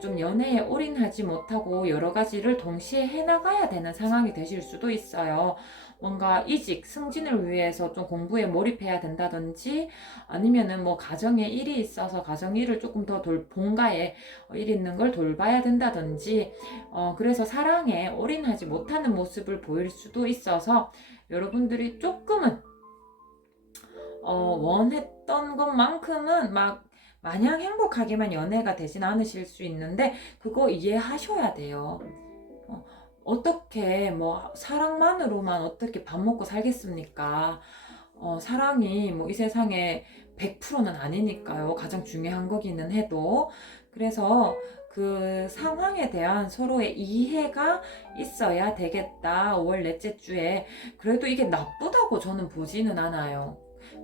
좀 연애에 올인하지 못하고 여러 가지를 동시에 해나가야 되는 상황이 되실 수도 있어요. 뭔가 이직, 승진을 위해서 좀 공부에 몰입해야 된다든지 아니면은 뭐 가정에 일이 있어서 가정 일을 조금 더 본가에 일 있는 걸 돌봐야 된다든지 그래서 사랑에 올인하지 못하는 모습을 보일 수도 있어서 여러분들이 조금은 원했던 것만큼은 막 마냥 행복하게만 연애가 되진 않으실 수 있는데 그거 이해하셔야 돼요. 어떻게 뭐 사랑만으로만 어떻게 밥 먹고 살겠습니까? 사랑이 뭐 이 세상에 100%는 아니니까요. 가장 중요한 거기는 해도. 그래서 그 상황에 대한 서로의 이해가 있어야 되겠다. 5월 넷째 주에. 그래도 이게 나쁘다고 저는 보지는 않아요.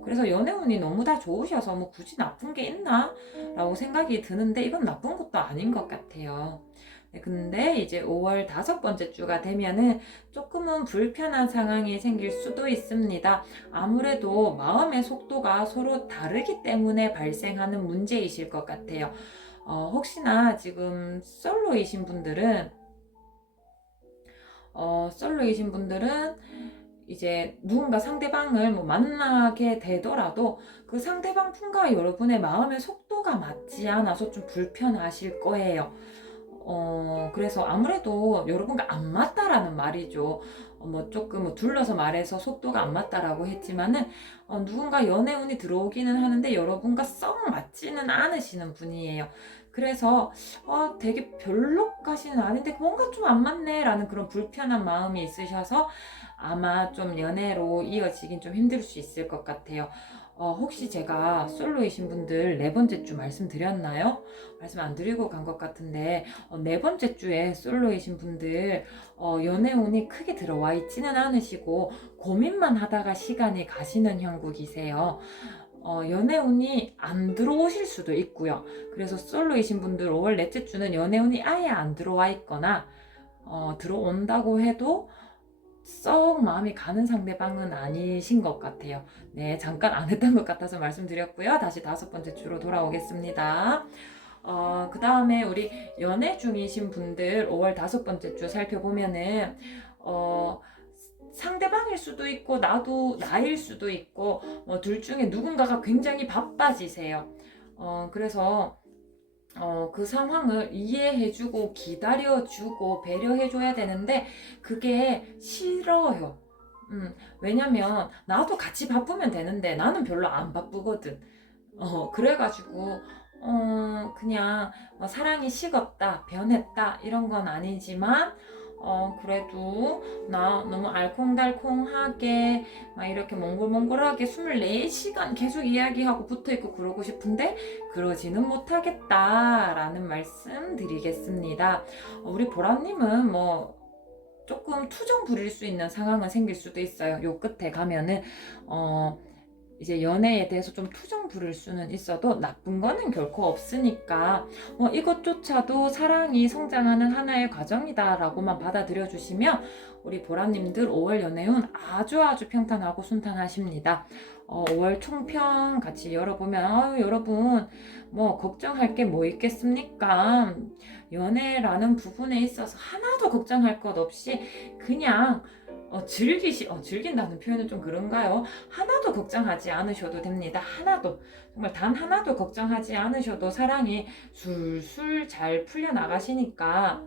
그래서 연애운이 너무 다 좋으셔서 뭐 굳이 나쁜 게 있나? 라고 생각이 드는데 이건 나쁜 것도 아닌 것 같아요. 네, 근데 이제 5월 5번째 주가 되면은 조금은 불편한 상황이 생길 수도 있습니다. 아무래도 마음의 속도가 서로 다르기 때문에 발생하는 문제이실 것 같아요. 혹시나 지금 솔로이신 분들은 이제 누군가 상대방을 뭐 만나게 되더라도 그 상대방 분과 여러분의 마음의 속도가 맞지 않아서 좀 불편하실 거예요. 그래서 아무래도 여러분과 안 맞다라는 말이죠. 뭐 조금 뭐 둘러서 말해서 속도가 안 맞다라고 했지만은 누군가 연애운이 들어오기는 하는데 여러분과 썩 맞지는 않으시는 분이에요. 그래서 되게 별로까지는 아닌데 뭔가 좀 안 맞네라는 그런 불편한 마음이 있으셔서 아마 좀 연애로 이어지긴 좀 힘들 수 있을 것 같아요. 혹시 제가 솔로이신 분들 네 번째 주 말씀드렸나요? 말씀 안 드리고 간 것 같은데 네 번째 주에 솔로이신 분들 연애운이 크게 들어와 있지는 않으시고 고민만 하다가 시간이 가시는 형국이세요. 연애운이 안 들어오실 수도 있고요. 그래서 솔로이신 분들 5월 넷째 주는 연애운이 아예 안 들어와 있거나 들어온다고 해도 썩 마음이 가는 상대방은 아니신 것 같아요. 네, 잠깐 안 했던 것 같아서 말씀드렸고요. 다시 5번째 주로 돌아오겠습니다. 그 다음에 우리 연애 중이신 분들 5월 5번째 주 살펴보면은 상대방일 수도 있고 나일 수도 있고 둘 중에 누군가가 굉장히 바빠지세요. 그래서 그 상황을 이해해주고 기다려주고 배려해줘야 되는데 그게 싫어요. 왜냐면 나도 같이 바쁘면 되는데 나는 별로 안 바쁘거든. 그래가지고 그냥 사랑이 식었다, 변했다 이런 건 아니지만 그래도 나 너무 알콩달콩하게 막 이렇게 몽골몽골하게 24시간 계속 이야기하고 붙어있고 그러고 싶은데 그러지는 못하겠다라는 말씀 드리겠습니다. 우리 보라님은 뭐 조금 투정 부릴 수 있는 상황은 생길 수도 있어요. 요 끝에 가면은 이제 연애에 대해서 좀 투정 부릴 수는 있어도 나쁜 거는 결코 없으니까 이것조차도 사랑이 성장하는 하나의 과정이다라고만 받아들여 주시면 우리 보라님들 5월 연애운 아주 평탄하고 순탄하십니다. 5월 총평 같이 열어보면 여러분 뭐 걱정할 게 뭐 있겠습니까? 연애라는 부분에 있어서 하나도 걱정할 것 없이 그냥 즐긴다는 표현은 좀 그런가요? 하나도 걱정하지 않으셔도 됩니다. 하나도. 정말 단 하나도 걱정하지 않으셔도 사랑이 술술 잘 풀려나가시니까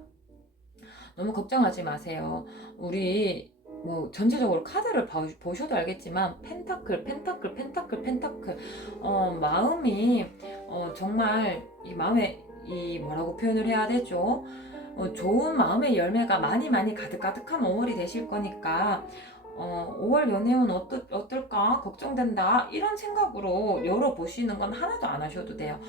너무 걱정하지 마세요. 우리 뭐 전체적으로 카드를 보셔도 알겠지만 펜타클 마음이 정말 이 마음에 이 뭐라고 표현을 해야 되죠? 좋은 마음의 열매가 많이 가득가득한 5월이 되실 거니까 5월 연애운 어떨까 걱정된다 이런 생각으로 열어보시는 건 하나도 안 하셔도 돼요.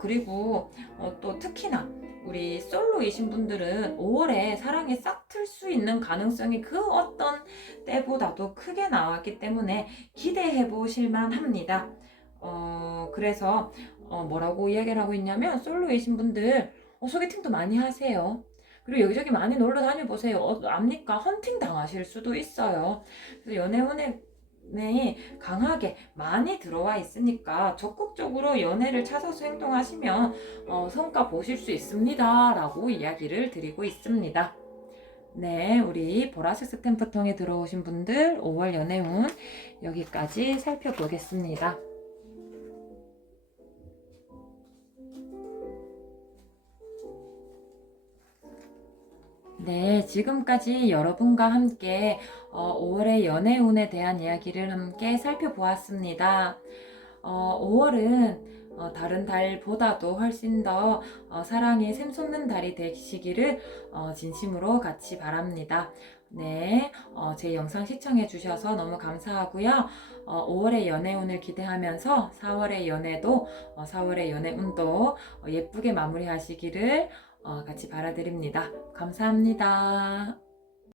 그리고 또 특히나 우리 솔로이신 분들은 5월에 사랑에 싹 틀 수 있는 가능성이 그 어떤 때보다도 크게 나왔기 때문에 기대해 보실만 합니다. 그래서 뭐라고 이야기를 하고 있냐면 솔로이신 분들 소개팅도 많이 하세요. 그리고 여기저기 많이 놀러 다녀보세요. 압니까? 헌팅 당하실 수도 있어요. 그래서 연애운에 강하게 많이 들어와 있으니까 적극적으로 연애를 찾아서 행동하시면 성과 보실 수 있습니다. 라고 이야기를 드리고 있습니다. 네, 우리 보라색 스탬프통에 들어오신 분들 5월 연애운 여기까지 살펴보겠습니다. 네, 지금까지 여러분과 함께 5월의 연애운에 대한 이야기를 함께 살펴보았습니다. 5월은 다른 달보다도 훨씬 더 사랑이 샘솟는 달이 되시기를 진심으로 같이 바랍니다. 네, 제 영상 시청해 주셔서 너무 감사하고요. 5월의 연애운을 기대하면서 4월의 연애도 4월의 연애운도 예쁘게 마무리하시기를 같이 바라드립니다. 감사합니다.